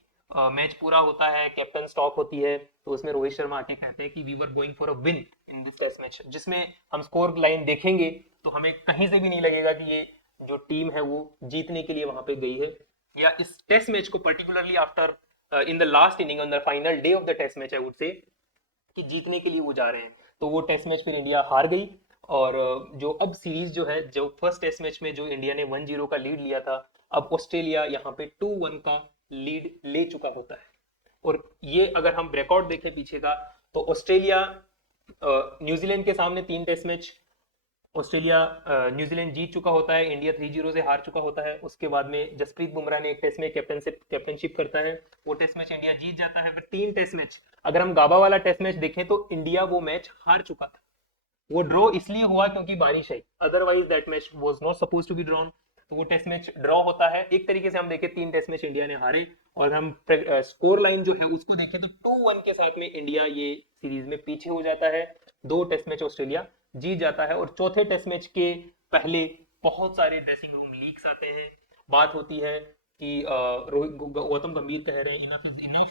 मैच पूरा होता है, कैप्टन स्टॉक होती है, तो उसमें रोहित शर्मा आके कहते हैं कि we were going for a win in this test match, जिसमें हम स्कोर लाइन देखेंगे तो हमें कहीं से भी नहीं लगेगा कि ये जो टीम है वो जीतने के लिए वहां पे गई है। या इस टेस्ट मैच को particularly after in the last inning on the final day of the test match I would say कि जीतने के लिए वो जा रहे हैं। तो वो टेस्ट मैच फिर इंडिया हार गई और जो अब सीरीज जो है, जो फर्स्ट टेस्ट मैच में जो इंडिया ने 1-0 का लीड लिया था, अब ऑस्ट्रेलिया यहाँ पे 2-1 का लीड ले चुका होता है। और ये अगर हम रिकॉर्ड देखें पीछे का, तो ऑस्ट्रेलिया न्यूजीलैंड के सामने 3 टेस्ट मैच ऑस्ट्रेलिया न्यूजीलैंड जीत चुका होता है, इंडिया 3-0 से हार चुका होता है। उसके बाद में जसप्रीत बुमराह ने एक टेस्ट में कैप्टनशिप करता है, वो टेस्ट मैच इंडिया जीत जाता है। फिर 3 टेस्ट मैच, अगर हम गाबा वाला टेस्ट मैच देखें तो इंडिया वो मैच हार चुका था, वो ड्रॉ इसलिए हुआ क्योंकि बारिश आई, otherwise that match was not supposed to be drawn. तो वो टेस्ट मैच ड्रॉ होता है। एक तरीके से हम देखें 3 टेस्ट मैच इंडिया ने हारे और हम स्कोर लाइन जो है उसको देखें तो 2-1 के साथ में इंडिया ये सीरीज में पीछे हो जाता है। 2 टेस्ट मैच ऑस्ट्रेलिया जीत जाता है और चौथे टेस्ट मैच के पहले बहुत सारे ड्रेसिंग रूम लीक्स आते हैं। बात होती है कि गौतम गंभीर कह रहे हैं enough is enough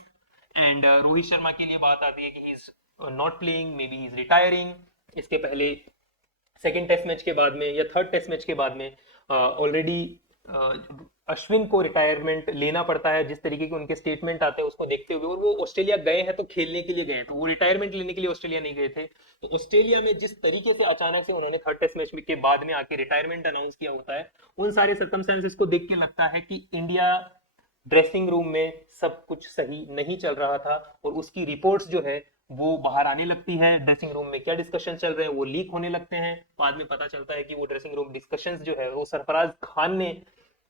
and Rohit Sharma के लिए बात आती है कि he is not playing, may be he is retiring. इसके पहले सेकेंड टेस्ट मैच के बाद में या थर्ड टेस्ट मैच के बाद में ऑलरेडी अश्विन को रिटायरमेंट लेना पड़ता है, जिस तरीके के उनके स्टेटमेंट आते हैं उसको देखते हुए। और वो ऑस्ट्रेलिया गए हैं तो खेलने के लिए गए हैं, तो वो रिटायरमेंट लेने के लिए ऑस्ट्रेलिया नहीं गए थे। तो ऑस्ट्रेलिया में जिस तरीके से अचानक से उन्होंने थर्ड टेस्ट मैच के बाद में आके रिटायरमेंट अनाउंस किया होता है, उन सारे सर्कमस्टेंसेस को देख के लगता है कि इंडिया ड्रेसिंग रूम में सब कुछ सही नहीं चल रहा था और उसकी रिपोर्ट्स जो है वो बाहर आने लगती है। ड्रेसिंग रूम में क्या डिस्कशन चल रहे हैं वो लीक होने लगते हैं। बाद में पता चलता है कि वो ड्रेसिंग रूम डिस्कशंस जो है वो सरफराज खान ने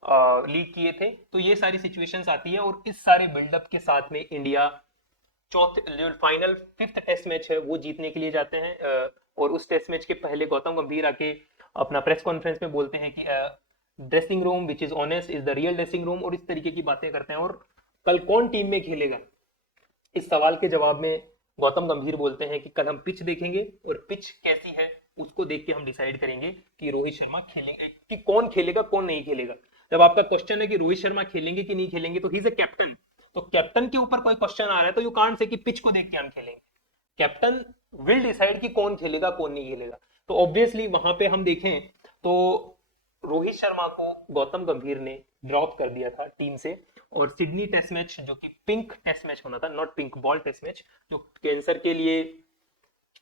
लीक किए थे। तो ये सारी सिचुएशंस आती है और इस सारे बिल्डअप के साथ में इंडिया चौथे जो फाइनल 5th टेस्ट मैच है वो जीतने के लिए जाते हैं। और उस टेस्ट मैच के पहले गौतम गंभीर आके अपना प्रेस कॉन्फ्रेंस में बोलते हैं कि dressing room which is honest is the real dressing room, और इस तरीके की बातें करते हैं। और कल कौन टीम में खेलेगा, इस सवाल के जवाब में गौतम गंभीर बोलते हैं कि कल हम पिच देखेंगे और पिच कैसी है उसको देख के हम डिसाइड करेंगे कि रोहित शर्मा खेलेंगे, कि कौन खेलेगा कौन नहीं खेलेगा। जब आपका क्वेश्चन है कि रोहित शर्मा खेलेंगे कि नहीं खेलेंगे, तो ही इज अ कैप्टन, तो कैप्टन के ऊपर कोई क्वेश्चन आ रहा है तो यू कांट से कि पिच को देख के हम खेलेंगे। कैप्टन विल डिसाइड कि कौन खेलेगा कौन नहीं खेलेगा। तो ऑब्वियसली वहां पे हम देखें तो रोहित शर्मा को गौतम गंभीर ने ड्रॉप कर दिया था टीम से। और सिडनी टेस्ट मैच जो कि पिंक टेस्ट मैच होना था, not pink ball test match, जो कैंसर के लिए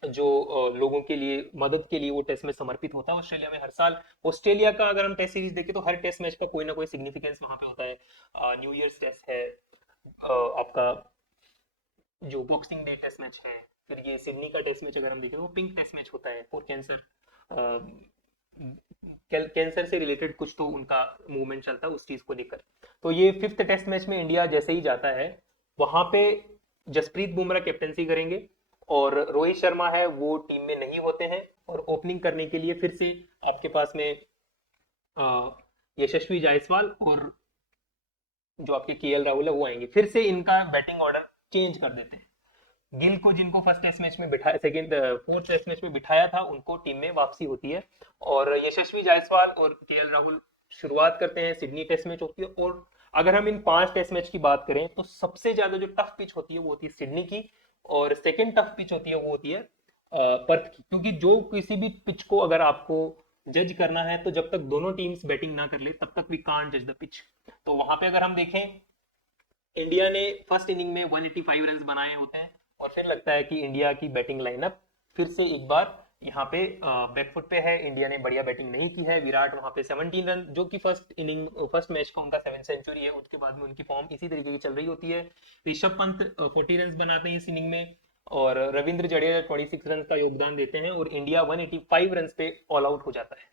जो लोगों के लिए मदद के लिए वो टेस्ट मैच समर्पित होता है ऑस्ट्रेलिया में हर साल। ऑस्ट्रेलिया का अगर हम टेस्ट सीरीज देखें तो हर टेस्ट मैच का कोई ना कोई सिग्निफिकेंस वहां पे होता है। न्यू ईयर्स टेस्ट है, आपका जो बॉक्सिंग डे टेस्ट मैच है, फिर ये सिडनी का टेस्ट मैच अगर हम देखें तो वो पिंक टेस्ट मैच होता है फॉर कैंसर से रिलेटेड कुछ तो उनका मूवमेंट चलता है उस चीज को लेकर। तो ये 5th टेस्ट मैच में इंडिया जैसे ही जाता है वहां पे जसप्रीत बुमराह कैप्टनसी करेंगे और रोहित शर्मा है वो टीम में नहीं होते हैं। और ओपनिंग करने के लिए फिर से आपके पास में यशस्वी जायसवाल और जो आपके केएल राहुल है वो आएंगे। फिर से इनका बैटिंग ऑर्डर चेंज कर देते हैं। गिल को जिनको फर्स्ट टेस्ट मैच में बिठाया, सेकंड फोर्थ टेस्ट मैच में बिठाया था, उनको टीम में वापसी होती है और यशस्वी जायसवाल और केएल राहुल शुरुआत करते हैं। सिडनी टेस्ट मैच होती है और अगर हम इन 5 टेस्ट मैच की बात करें तो सबसे ज्यादा जो टफ पिच होती है वो होती है सिडनी की, और सेकेंड टफ पिच होती है वो होती है पर्थ की। क्योंकि जो किसी भी पिच को अगर आपको जज करना है तो जब तक दोनों टीम्स बैटिंग ना कर ले तब तक वी कांट जज द पिच। तो वहां पे अगर हम देखें इंडिया ने फर्स्ट इनिंग में 185 रन बनाए होते हैं और फिर लगता है कि इंडिया की बैटिंग लाइनअप फिर से एक बार यहाँ पे बैकफुट पे है। इंडिया ने बढ़िया बैटिंग नहीं की है। विराट वहाँ पे 17 रन, जो कि फर्स्ट मैच का उनका 7th सेंचुरी है, उसके बाद में उनकी फॉर्म इसी तरीके की चल रही होती है। ऋषभ पंत 40 रन बनाते हैं इस इनिंग में और रविंद्र जडेजा 26 रन का योगदान देते हैं और इंडिया 185 रन पे ऑल आउट हो जाता है।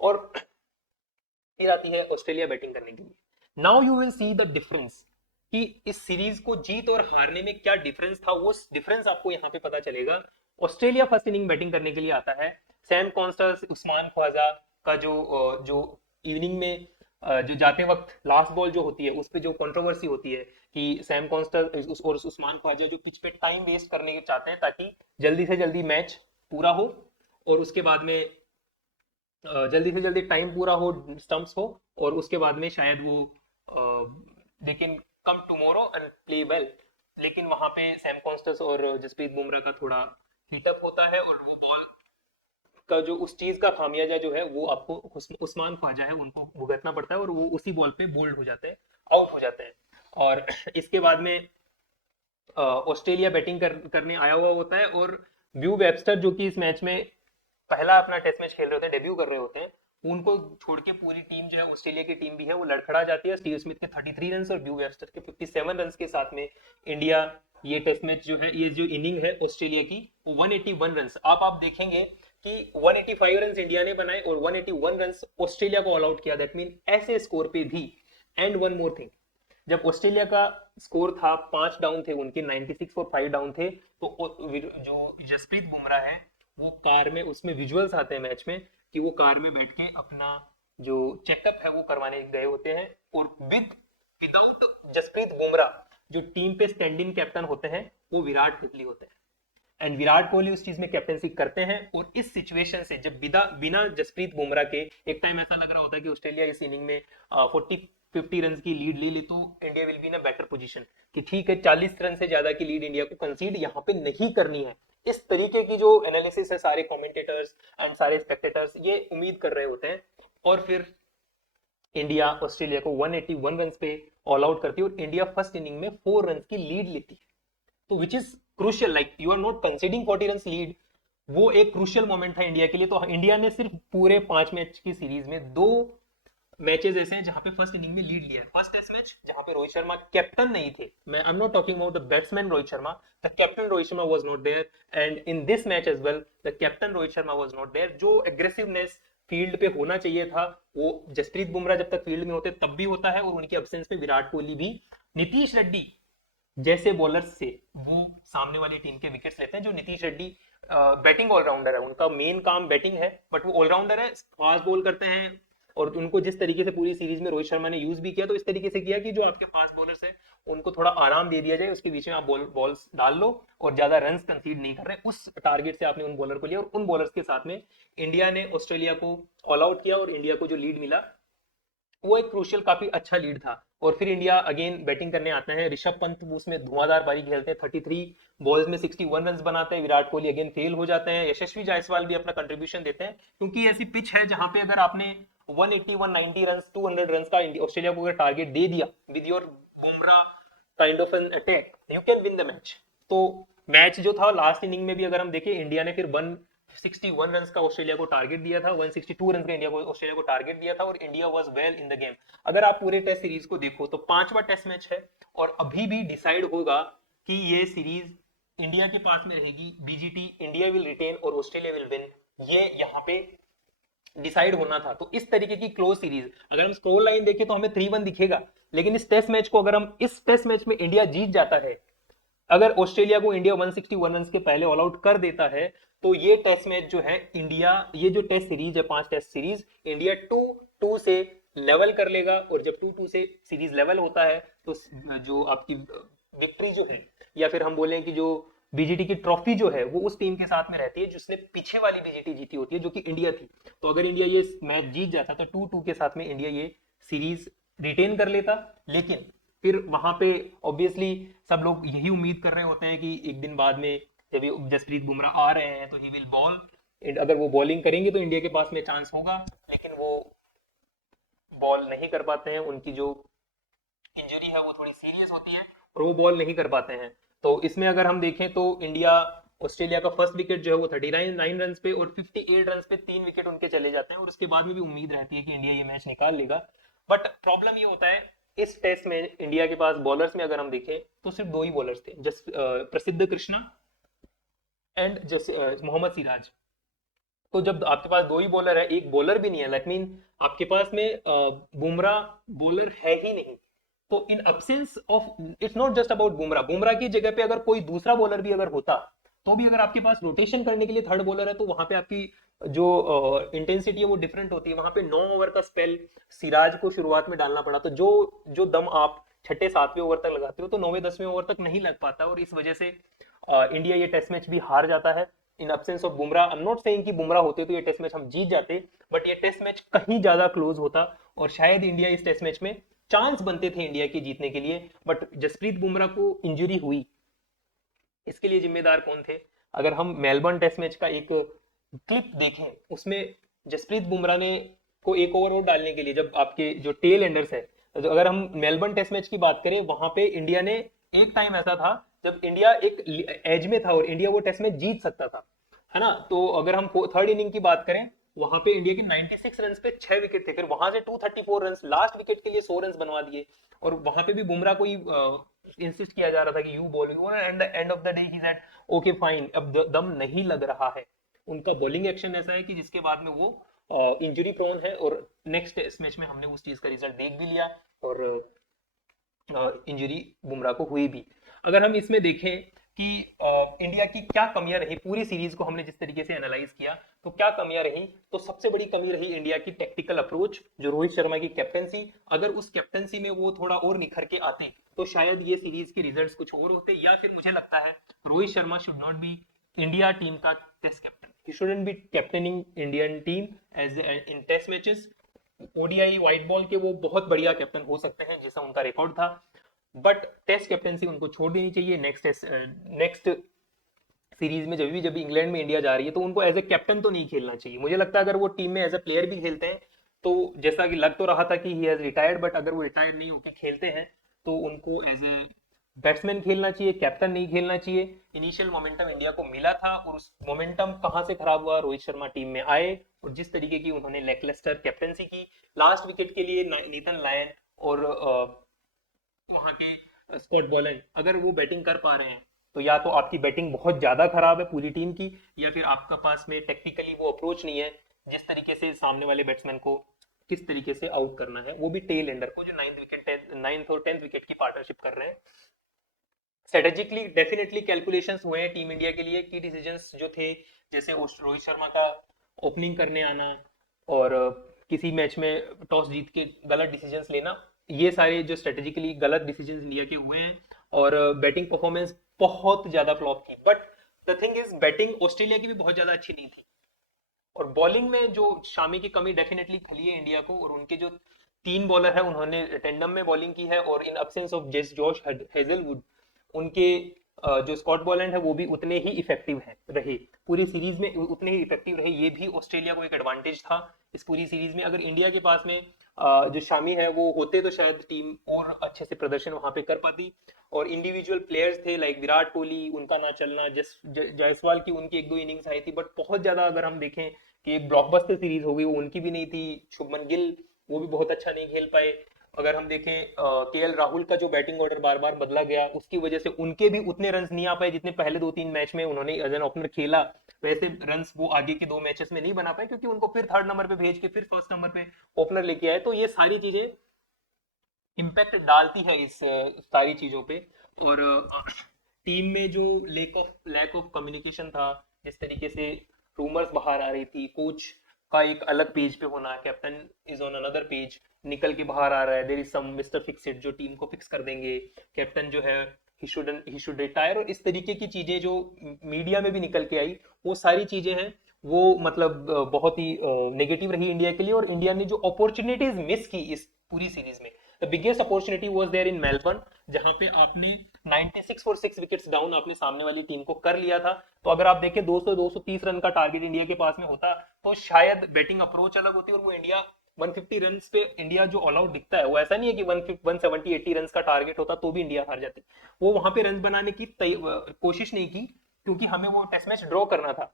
और फिर आती है ऑस्ट्रेलिया बैटिंग करने के लिए। Now you will see the difference कि इस सीरीज को जीत और हारने में क्या डिफरेंस था, वो डिफरेंस आपको यहाँ पे पता चलेगा। ऑस्ट्रेलिया फर्स्ट इनिंग बैटिंग करने के लिए आता है। सैम कॉन्स्टेंस, उस्मान ख्वाजा का जो इवनिंग में जो जाते वक्त लास्ट बॉल जो होती है उस पर जो कंट्रोवर्सी होती है कि सैम कॉन्स्टेंस और उस्मान ख्वाजा जो पिच पे टाइम वेस्ट करने के चाहते हैं ताकि जल्दी से जल्दी मैच पूरा हो और उसके बाद में जल्दी से जल्दी टाइम पूरा हो, स्टंप्स हो और उसके बाद में शायद वो they can come tomorrow and play well. लेकिन वहां पे सैम कॉन्स्टेंस और जसप्रीत बुमराह का थोड़ा हीटअप होता है और वो बॉल का जो उस चीज का खामियाजा जो है वो आपको उस्मान ख्वाजा है उनको भुगतना पड़ता है और वो उसी बॉल पे बोल्ड हो जाते हैं, आउट हो जाते हैं। और इसके बाद में ऑस्ट्रेलिया बैटिंग करने आया हुआ होता है और ब्यू वेबस्टर जो कि इस मैच में पहला अपना टेस्ट मैच खेल रहे होते हैं, डेब्यू कर रहे होते हैं, उनको छोड़ के पूरी टीम जो है ऑस्ट्रेलिया की टीम भी है वो लड़खड़ा जाती है। स्टीव स्मिथ के 33 रन और ब्यू वेबस्टर के 57 रन के साथ में इंडिया ये टेस्ट मैच जो है, ये जो इनिंग है ऑस्ट्रेलिया की, 181 रन। आप देखेंगे कि 185 रन इंडिया ने बनाए और 181 रन ऑस्ट्रेलिया को ऑल आउट किया। दैट मीन ऐसे स्कोर पे भी। एंड वन मोर थिंग, जब ऑस्ट्रेलिया का स्कोर था 5 डाउन थे उनके, 96 और 5 डाउन थे, तो जो जसप्रीत बुमराह है वो कार में, उसमें विजुअल्स आते हैं मैच में कि वो कार में बैठ के अपना जो चेकअप है वो करवाने गए होते हैं और विदाउट जसप्रीत बुमराह जो टीम पे स्टैंड इन कैप्टन होते हैं वो विराट कोहली होते हैं। एंड विराट कोहली उस चीज में कैप्टनसी करते हैं और इस सिचुएशन से जब बिना जसप्रीत बुमराह के एक टाइम ऐसा लग रहा होता है कि ऑस्ट्रेलिया इस इनिंग में 40-50 रन की लीड ले ली तो India will be in a better position कि ठीक है 40 रन से ज्यादा की लीड इंडिया को कंसीड यहाँ पे नहीं करनी है। इस तरीके की जो एनालिसिस है सारे कमेंटेटर्स एंड सारे स्पेक्टेटर्स ये उम्मीद कर रहे होते हैं और फिर इंडिया ऑस्ट्रेलिया को 181 रन पे ऑल आउट करती है और इंडिया फर्स्ट इनिंग में 4 रन की लीड लेती है। तो which is crucial, like you are not conceding 40 run lead, वो एक क्रूशियल मोमेंट था इंडिया के लिए। तो इंडिया ने सिर्फ पूरे 5 मैच की सीरीज में 2 मैचेस ऐसे हैं जहां पे फर्स्ट इनिंग में लीड लिया है। फर्स्ट टेस्ट मैच जहां पे रोहित शर्मा कैप्टन नहीं थे, मैं I am not talking about the batsman Rohit Sharma, the captain Rohit Sharma was not there. And in this match as well the captain Rohit Sharma was not there. जो एग्रेसिवनेस फील्ड पे होना चाहिए था वो जसप्रीत बुमराह जब तक फील्ड में होते तब भी होता है और उनकी एब्सेंस में विराट कोहली भी नीतीश रेड्डी जैसे बॉलर्स से वो सामने वाली टीम के विकेट्स लेते हैं। जो नीतीश रेड्डी बैटिंग ऑलराउंडर है, उनका मेन काम बैटिंग है बट वो ऑलराउंडर है, फास्ट बॉल करते हैं और उनको जिस तरीके से पूरी सीरीज में रोहित शर्मा ने यूज भी किया तो इस तरीके से किया कि जो आपके फास्ट बॉलर्स है उनको थोड़ा आराम दे दिया जाए, उसके बीच में आप बॉल्स डाल लो और ज्यादा रन कंसीड नहीं कर रहे, उस टारगेट से आपने उन बॉलर को लिया और उन बॉलर्स के साथ में इंडिया ने ऑस्ट्रेलिया को ऑल आउट किया और इंडिया को जो लीड मिला वो एक क्रूशियल काफी अच्छा लीड था। और फिर इंडिया अगेन बैटिंग करने आता है। ऋषभ पंत उसमें धुआंधार पारी खेलते हैं, 33 बॉल्स में 61 रन बनाते हैं। विराट कोहली अगेन फेल हो जाते हैं। यशस्वी जायसवाल भी अपना कंट्रीब्यूशन देते हैं क्योंकि ऐसी पिच है जहां पे अगर आपने 180 190 रन 200 रन का ऑस्ट्रेलिया को अगर टारगेट दे दिया with your Bumrah kind of an attack, you can win the match. तो मैच जो था लास्ट इनिंग में भी अगर हम देखें, इंडिया ने फिर 161 रन का ऑस्ट्रेलिया को टारगेट दिया था, 162 रन का इंडिया को ऑस्ट्रेलिया को टारगेट दिया था और India was well in the game. अगर आप पूरे टेस्ट सीरीज को देखो तो 5वां टेस्ट मैच है और अभी भी डिसाइड होगा कि ये सीरीज इंडिया के पास में रहेगी, बीजीटी, इंडिया विल रिटेन और ऑस्ट्रेलिया विल विन, ये यहाँ पे डिसाइड होना था। तो इस तरीके की क्लोज सीरीज, अगर हम स्कोर लाइन देखें तो हमें 3-1 दिखेगा, लेकिन इस टेस्ट मैच को अगर हम इस टेस्ट मैच में इंडिया जीत जाता है, अगर ऑस्ट्रेलिया को इंडिया 161 रन के पहले ऑल आउट कर देता है तो ये टेस्ट मैच जो है इंडिया, ये जो टेस्ट सीरीज है 5 टेस्ट सीरीज, इंडिया 2-2 से लेवल कर लेगा और जब 2-2 से सीरीज लेवल होता है तो जो आपकी विक्ट्री जो है या फिर हम बोलें कि जो बीजीटी की ट्रॉफी जो है वो उस टीम के साथ में रहती है जिसने पीछे वाली बीजीटी जीती होती है जो कि इंडिया थी। तो अगर इंडिया ये मैच जीत जाता तो 2-2 के साथ में इंडिया ये सीरीज रिटेन कर लेता। लेकिन फिर वहां पे ऑब्वियसली सब लोग यही उम्मीद कर रहे होते हैं कि एक दिन बाद में जब जसप्रीत बुमराह आ रहे हैं तो ही विल बॉल, अगर वो बॉलिंग करेंगे तो इंडिया के पास में चांस होगा, लेकिन वो बॉल नहीं कर पाते हैं। उनकी जो इंजरी है वो थोड़ी सीरियस होती है और वो बॉल नहीं कर पाते हैं। तो इसमें अगर हम देखें तो इंडिया ऑस्ट्रेलिया का फर्स्ट विकेट जो है वो 39 रन पे और 58 रन पे 3 विकेट उनके चले जाते हैं और उसके बाद में भी उम्मीद रहती है कि इंडिया ये मैच निकाल लेगा। बट प्रॉब्लम ये होता है इस टेस्ट में इंडिया के पास बॉलर्स में अगर हम देखें तो सिर्फ 2 ही बॉलर्स थे, प्रसिद्ध कृष्णा एंड मोहम्मद सिराज। तो जब आपके पास 2 ही बॉलर है, एक बॉलर भी नहीं है, दैट मीन आपके पास में बुमराह बॉलर है ही नहीं। तो इन absence of, it's not just about Bumrah, Bumrah की जगह पे अगर कोई दूसरा बॉलर भी अगर होता तो भी अगर आपके पास रोटेशन करने के लिए थर्ड बॉलर है तो वहां पे आपकी जो इंटेंसिटी है वो डिफरेंट होती है। वहां पे 9 ओवर का स्पेल सिराज को शुरुआत में डालना पड़ा, तो जो जो दम आप छठे सातवें ओवर तक लगाते हो तो 9वें 10वें ओवर तक नहीं लग पाता और इस वजह से इंडिया ये टेस्ट मैच भी हार जाता है इन absence of Bumrah. I am not saying कि बुमराह होते तो ये टेस्ट मैच हम जीत जाते, बट ये टेस्ट मैच कहीं ज्यादा क्लोज होता और शायद इंडिया इस टेस्ट मैच में चांस बनते थे इंडिया के जीतने के लिए। बट जसप्रीत बुमराह को इंजरी हुई, इसके लिए जिम्मेदार कौन थे? अगर हम मेलबर्न टेस्ट मैच का एक क्लिप देखें, उसमें जसप्रीत बुमराह ने को एक ओवर और डालने के लिए जब आपके जो टेल एंडर्स है, तो अगर हम मेलबर्न टेस्ट मैच की बात करें वहां पे इंडिया ने एक टाइम ऐसा था जब इंडिया एक एज में था और इंडिया वो टेस्ट मैच जीत सकता था, है ना। तो अगर हम थर्ड इनिंग की बात करें वहां पे इंडिया के 96 रन पे 6 विकेट थे, फिर वहां से 234 रन लास्ट विकेट के लिए 100 रन बनवा दिए और वहां पे भी बुमराह को इंसिस्ट किया जा रहा था कि you ball you, and the end of the day he said okay fine, अब दम नहीं लग रहा है। उनका बॉलिंग एक्शन ऐसा है कि जिसके बाद में वो इंजरी प्रोन है और नेक्स्ट टेस्ट मैच में हमने उस चीज का रिजल्ट देख भी लिया और इंजरी बुमराह को हुई भी। अगर हम इसमें देखें कि इंडिया की क्या कमियां रही, पूरी सीरीज को हमने जिस तरीके से एनालाइज किया तो क्या कमियां रही, तो सबसे बड़ी कमी रही इंडिया की टेक्टिकल अप्रोच, जो रोहित शर्मा की कैप्टनसी। अगर उस कैप्टनसी में वो थोड़ा और निखर के आते तो शायद ये सीरीज के रिजल्ट्स कुछ और होते, या फिर मुझे लगता है Rohit Sharma should not be India team का test captain, he shouldn't be captaining Indian team as in test matches. ODI white ball के वो बहुत बढ़िया कैप्टन हो सकते हैं जैसा उनका रिकॉर्ड था, बट टेस्ट कैप्टनसी उनको छोड़ देनी चाहिए। नेक्स्ट सीरीज में जब भी इंग्लैंड में इंडिया जा रही है तो उनको एज ए कैप्टन तो नहीं खेलना चाहिए। मुझे लगता है अगर वो टीम में एज ए प्लेयर भी खेलते हैं तो जैसा कि लग तो रहा था कि ही हैज रिटायर्ड, बट अगर वो रिटायर्ड नहीं होकर खेलते हैं तो उनको एज ए बैट्समैन खेलना चाहिए, कैप्टन नहीं खेलना चाहिए। इनिशियल मोमेंटम इंडिया को मिला था और उस मोमेंटम कहां से खराब हुआ, रोहित शर्मा टीम में आए और जिस तरीके की उन्होंने लैकलस्टर कैप्टनसी की, लास्ट विकेट के लिए नीतन लायन और वहां के स्कॉट बोलन अगर वो बैटिंग कर पा रहे हैं तो या तो आपकी बैटिंग बहुत ज्यादा खराब है पूरी टीम की, या फिर आपका पास में टेक्निकली वो अप्रोच नहीं है जिस तरीके से सामने वाले बैट्समैन को किस तरीके से आउट करना है, वो भी टेल एंडर को जो 9th और 10th विकेट की पार्टनरशिप कर रहे हैं। स्ट्रेटेजिकली डेफिनेटली कैलकुलेशंस हुए हैं टीम इंडिया के लिए, की डिसीजंस जो थे जैसे रोहित शर्मा का ओपनिंग करने आना और किसी मैच में टॉस जीत के गलत डिसीजंस लेना, ये सारे जो स्ट्रेटेजिकली गलत डिसीजंस इंडिया के हुए हैं। और बैटिंग परफॉर्मेंस बहुत ज्यादा फ्लॉप थी, but the thing is batting Australia की भी बहुत ज्यादा अच्छी नहीं थी और बॉलिंग में जो शामी की कमी डेफिनेटली खली है इंडिया को, और उनके जो 3 बॉलर है उन्होंने टेंडम में बॉलिंग की है और इन अब्सेंस ऑफ जॉश हेजलवुड उनके जो स्कॉट बॉलैंड है वो भी उतने ही इफेक्टिव है रहे पूरी सीरीज में, उतने ही इफेक्टिव रहे। ये भी ऑस्ट्रेलिया को एक एडवांटेज था इस पूरी सीरीज में। अगर इंडिया के पास में जो शामी है वो होते तो शायद टीम और अच्छे से प्रदर्शन वहां पे कर पाती। और इंडिविजुअल प्लेयर्स थे लाइक विराट कोहली, उनका ना चलना, जायसवाल की उनकी 1-2 इनिंग्स आई थी, बट बहुत ज्यादा अगर हम देखें कि एक ब्लॉकबस्टर सीरीज हो गई वो उनकी भी नहीं थी। शुभमन गिल वो भी बहुत अच्छा नहीं खेल पाए। अगर हम देखें केएल राहुल का जो बैटिंग ऑर्डर बार बार बदला गया उसकी वजह से उनके भी उतने रन नहीं आ पाए जितने पहले 2-3 मैच में उन्होंने एज एन ओपनर खेला, वैसे रन वो आगे के 2 मैचेस में नहीं बना पाए क्योंकि उनको फिर 3rd नंबर पे भेज के फिर 1st नंबर पे ओपनर लेके आए। तो ये सारी चीजें इम्पैक्ट डालती है इस सारी चीजों पे। और टीम में जो लैक ऑफ कम्युनिकेशन था, जिस तरीके से रूमर्स बाहर आ रही थी, कोच का एक अलग पेज पे होना, captain is on another page, निकल के बाहर आ रहा है there is some mister fix it जो टीम को फिक्स कर देंगे, कैप्टन जो है ही शुड रिटायर, और इस तरीके की चीजें जो मीडिया में भी निकल के आई, वो सारी चीजें हैं वो मतलब बहुत ही नेगेटिव रही इंडिया के लिए। और इंडिया ने जो अपॉर्चुनिटीज मिस की इस पूरी सीरीज में, the biggest opportunity was there in Melbourne जहां पे आपने 96 फॉर 6 विकेट्स डाउन आपने सामने वाली टीम को कर लिया था। तो अगर आप देखें 200-230 रन का टारगेट इंडिया के पास में होता तो शायद बैटिंग अप्रोच अलग होती और वो इंडिया 150 रन पे इंडिया जो ऑल आउट दिखता है वो ऐसा नहीं है कि 170 80 रन का टारगेट होता तो भी इंडिया हार जाते। वो वहां पे रन बनाने की कोशिश नहीं की, क्योंकि हमें वो टेस्ट मैच ड्रॉ करना था,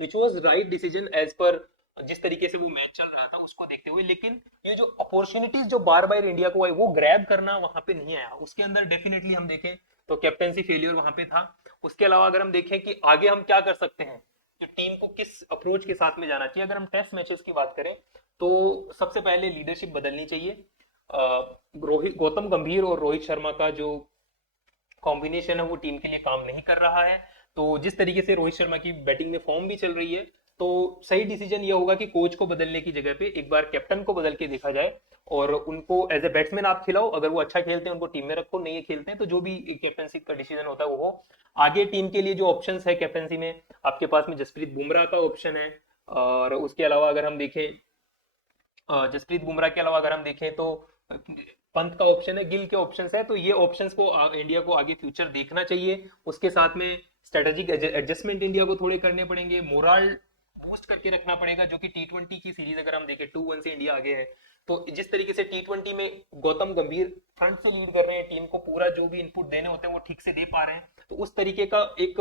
which was right decision as per जिस तरीके से वो मैच चल रहा था उसको देखते हुए। लेकिन ये जो अपॉर्चुनिटीज जो बार बार इंडिया को आई वो ग्रैब करना वहां पे नहीं आया। उसके अंदर डेफिनेटली हम देखें तो कैप्टेंसी फेलियर वहां पे था। उसके अलावा अगर हम देखें कि आगे हम क्या कर सकते हैं, जो टीम को किस अप्रोच के साथ में जाना चाहिए, अगर हम टेस्ट मैचेस की बात करें तो सबसे पहले लीडरशिप बदलनी चाहिए। रोहित गौतम गंभीर और रोहित शर्मा का जो कॉम्बिनेशन है वो टीम के लिए काम नहीं कर रहा है। तो जिस तरीके से रोहित शर्मा की बैटिंग में फॉर्म भी चल रही है, तो सही डिसीजन ये होगा कि कोच को बदलने की जगह पे एक बार कैप्टन को बदल के देखा जाए और उनको एज ए बैट्समैन आप खिलाओ। अगर वो अच्छा खेलते हैं उनको टीम में रखो, नहीं खेलते हैं तो जो भी कैप्टनसी का डिसीजन होता है वो हो। आगे टीम के लिए जो ऑप्शंस है कैप्टनसी में, आपके पास में जसप्रीत बुमराह का ऑप्शन है, और उसके अलावा अगर हम देखें जसप्रीत बुमराह के अलावा अगर हम देखें तो पंत का ऑप्शन है, गिल के ऑप्शंस है। तो ये ऑप्शंस को इंडिया को आगे फ्यूचर देखना चाहिए। उसके साथ में स्ट्रेटेजिक एडजस्टमेंट इंडिया को थोड़े करने पड़ेंगे, मोरल बूस्ट करके रखना पड़ेगा, जो कि T20 की सीरीज अगर हम देखें 2-1 से इंडिया आगे है। तो जिस तरीके से T20 में गौतम गंभीर फ्रंट से लीड कर रहे हैं, टीम को पूरा जो भी इनपुट देने होते हैं वो ठीक से दे पा रहे हैं, तो उस तरीके का एक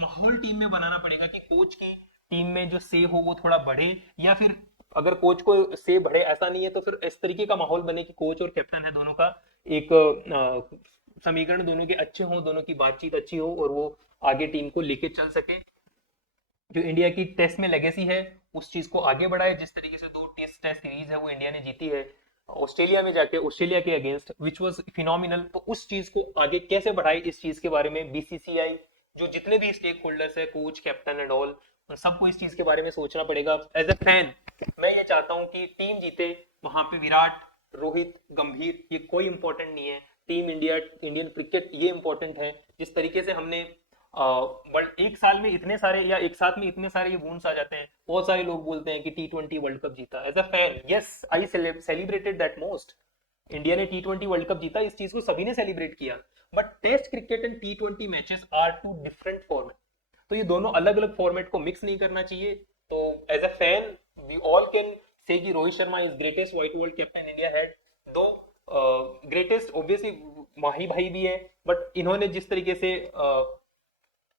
माहौल टीम में बनाना पड़ेगा कि कोच की टीम में जो से हो वो थोड़ा बढ़े, या फिर अगर कोच को से बढ़े ऐसा नहीं है तो फिर इस तरीके का माहौल बने कि कोच और कैप्टन है दोनों का एक समीकरण दोनों के अच्छे हो, दोनों की बातचीत अच्छी हो और वो आगे टीम को लेके चल सके। जो इंडिया की टेस्ट में लेगेसी है उस चीज को आगे बढ़ाए। जिस तरीके से 2 टेस्ट सीरीज है वो इंडिया ने जीती है ऑस्ट्रेलिया में जाके, ऑस्ट्रेलिया के अगेंस्ट, विच वाज फिनोमिनल। तो उस चीज को आगे कैसे बढ़ाए, इस चीज के बारे में बीसीसीआई जो जितने भी स्टेक होल्डर्स है, कोच कैप्टन एंड ऑल, सबको इस चीज के बारे में सोचना पड़ेगा। एज ए फैन मैं ये चाहता हूँ कि टीम जीते, वहां पे विराट, रोहित, गंभीर ये कोई इंपॉर्टेंट नहीं है। टीम इंडिया, इंडियन क्रिकेट ये इंपॉर्टेंट है। जिस तरीके से हमने वर्ल्ड एक साल में इतने सारे या एक साथ में इतने सारे ये वूंड्स आ जाते हैं, बहुत सारे लोग बोलते हैं कि T20 वर्ल्ड कप जीता। As a fan yes I celebrated that most. India ने T20 वर्ल्ड कप जीता, इस चीज को सभी ने सेलिब्रेट किया। But test cricket and T20 matches are two different format, तो ये दोनों अलग अलग फॉर्मेट को मिक्स नहीं करना चाहिए। तो as a fan we all can say कि Rohit Sharma is greatest white world captain India had, though greatest obviously Mahi भाई भी है, बट इन्होंने जिस तरीके से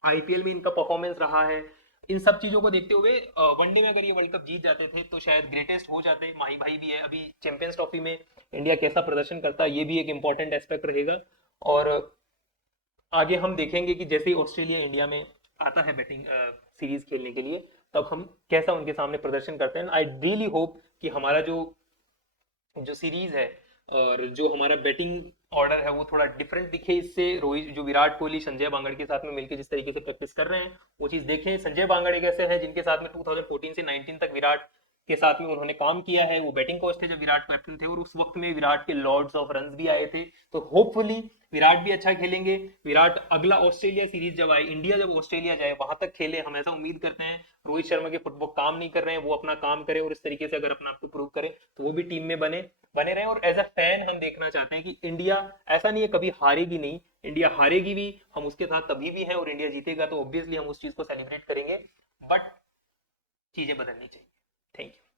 आईपीएल में इनका परफॉर्मेंस रहा है, इन सब चीजों को देखते हुए वनडे में अगर ये वर्ल्ड कप जीत जाते थे तो शायद ग्रेटेस्ट हो जाते। माही भाई भी है, अभी चैंपियंस ट्रॉफी में इंडिया कैसा प्रदर्शन करता है ये भी एक इंपॉर्टेंट एस्पेक्ट रहेगा। और आगे हम देखेंगे कि जैसे ही ऑस्ट्रेलिया इंडिया में आता है बैटिंग सीरीज खेलने के लिए, तब हम कैसा उनके सामने प्रदर्शन करते हैं। आई रियली होप कि हमारा जो जो सीरीज है और जो हमारा बैटिंग ऑर्डर है वो थोड़ा डिफरेंट दिखे इससे। रोहित, जो विराट कोहली संजय बांगड़ के साथ में मिलकर जिस तरीके से प्रैक्टिस कर रहे हैं वो चीज देखें। संजय बांगड़ एक ऐसे है जिनके साथ में 2014 से 19 तक विराट के साथ में उन्होंने काम किया है। वो बैटिंग कोच थे जब विराट कैप्टन थे, और उस वक्त में विराट के लॉर्ड्स ऑफ रन्स भी आए थे। तो होपफुली विराट भी अच्छा खेलेंगे। विराट अगला ऑस्ट्रेलिया सीरीज जब आए, इंडिया जब ऑस्ट्रेलिया जाए वहां तक खेले, हम ऐसा उम्मीद करते हैं। रोहित शर्मा के फुटबॉल काम नहीं कर रहे हैं, वो अपना काम करे और इस तरीके से अगर अपना आपको प्रूव करे तो वो भी टीम में बने बने रहे। और एज अ फैन हम देखना चाहते हैं कि इंडिया ऐसा नहीं है कभी हारेगी नहीं, इंडिया हारेगी भी, हम उसके साथ तभी भी हैं, और इंडिया जीतेगा तो ऑब्वियसली हम उस चीज को सेलिब्रेट करेंगे। बट चीजें बदलनी चाहिए। Thank you.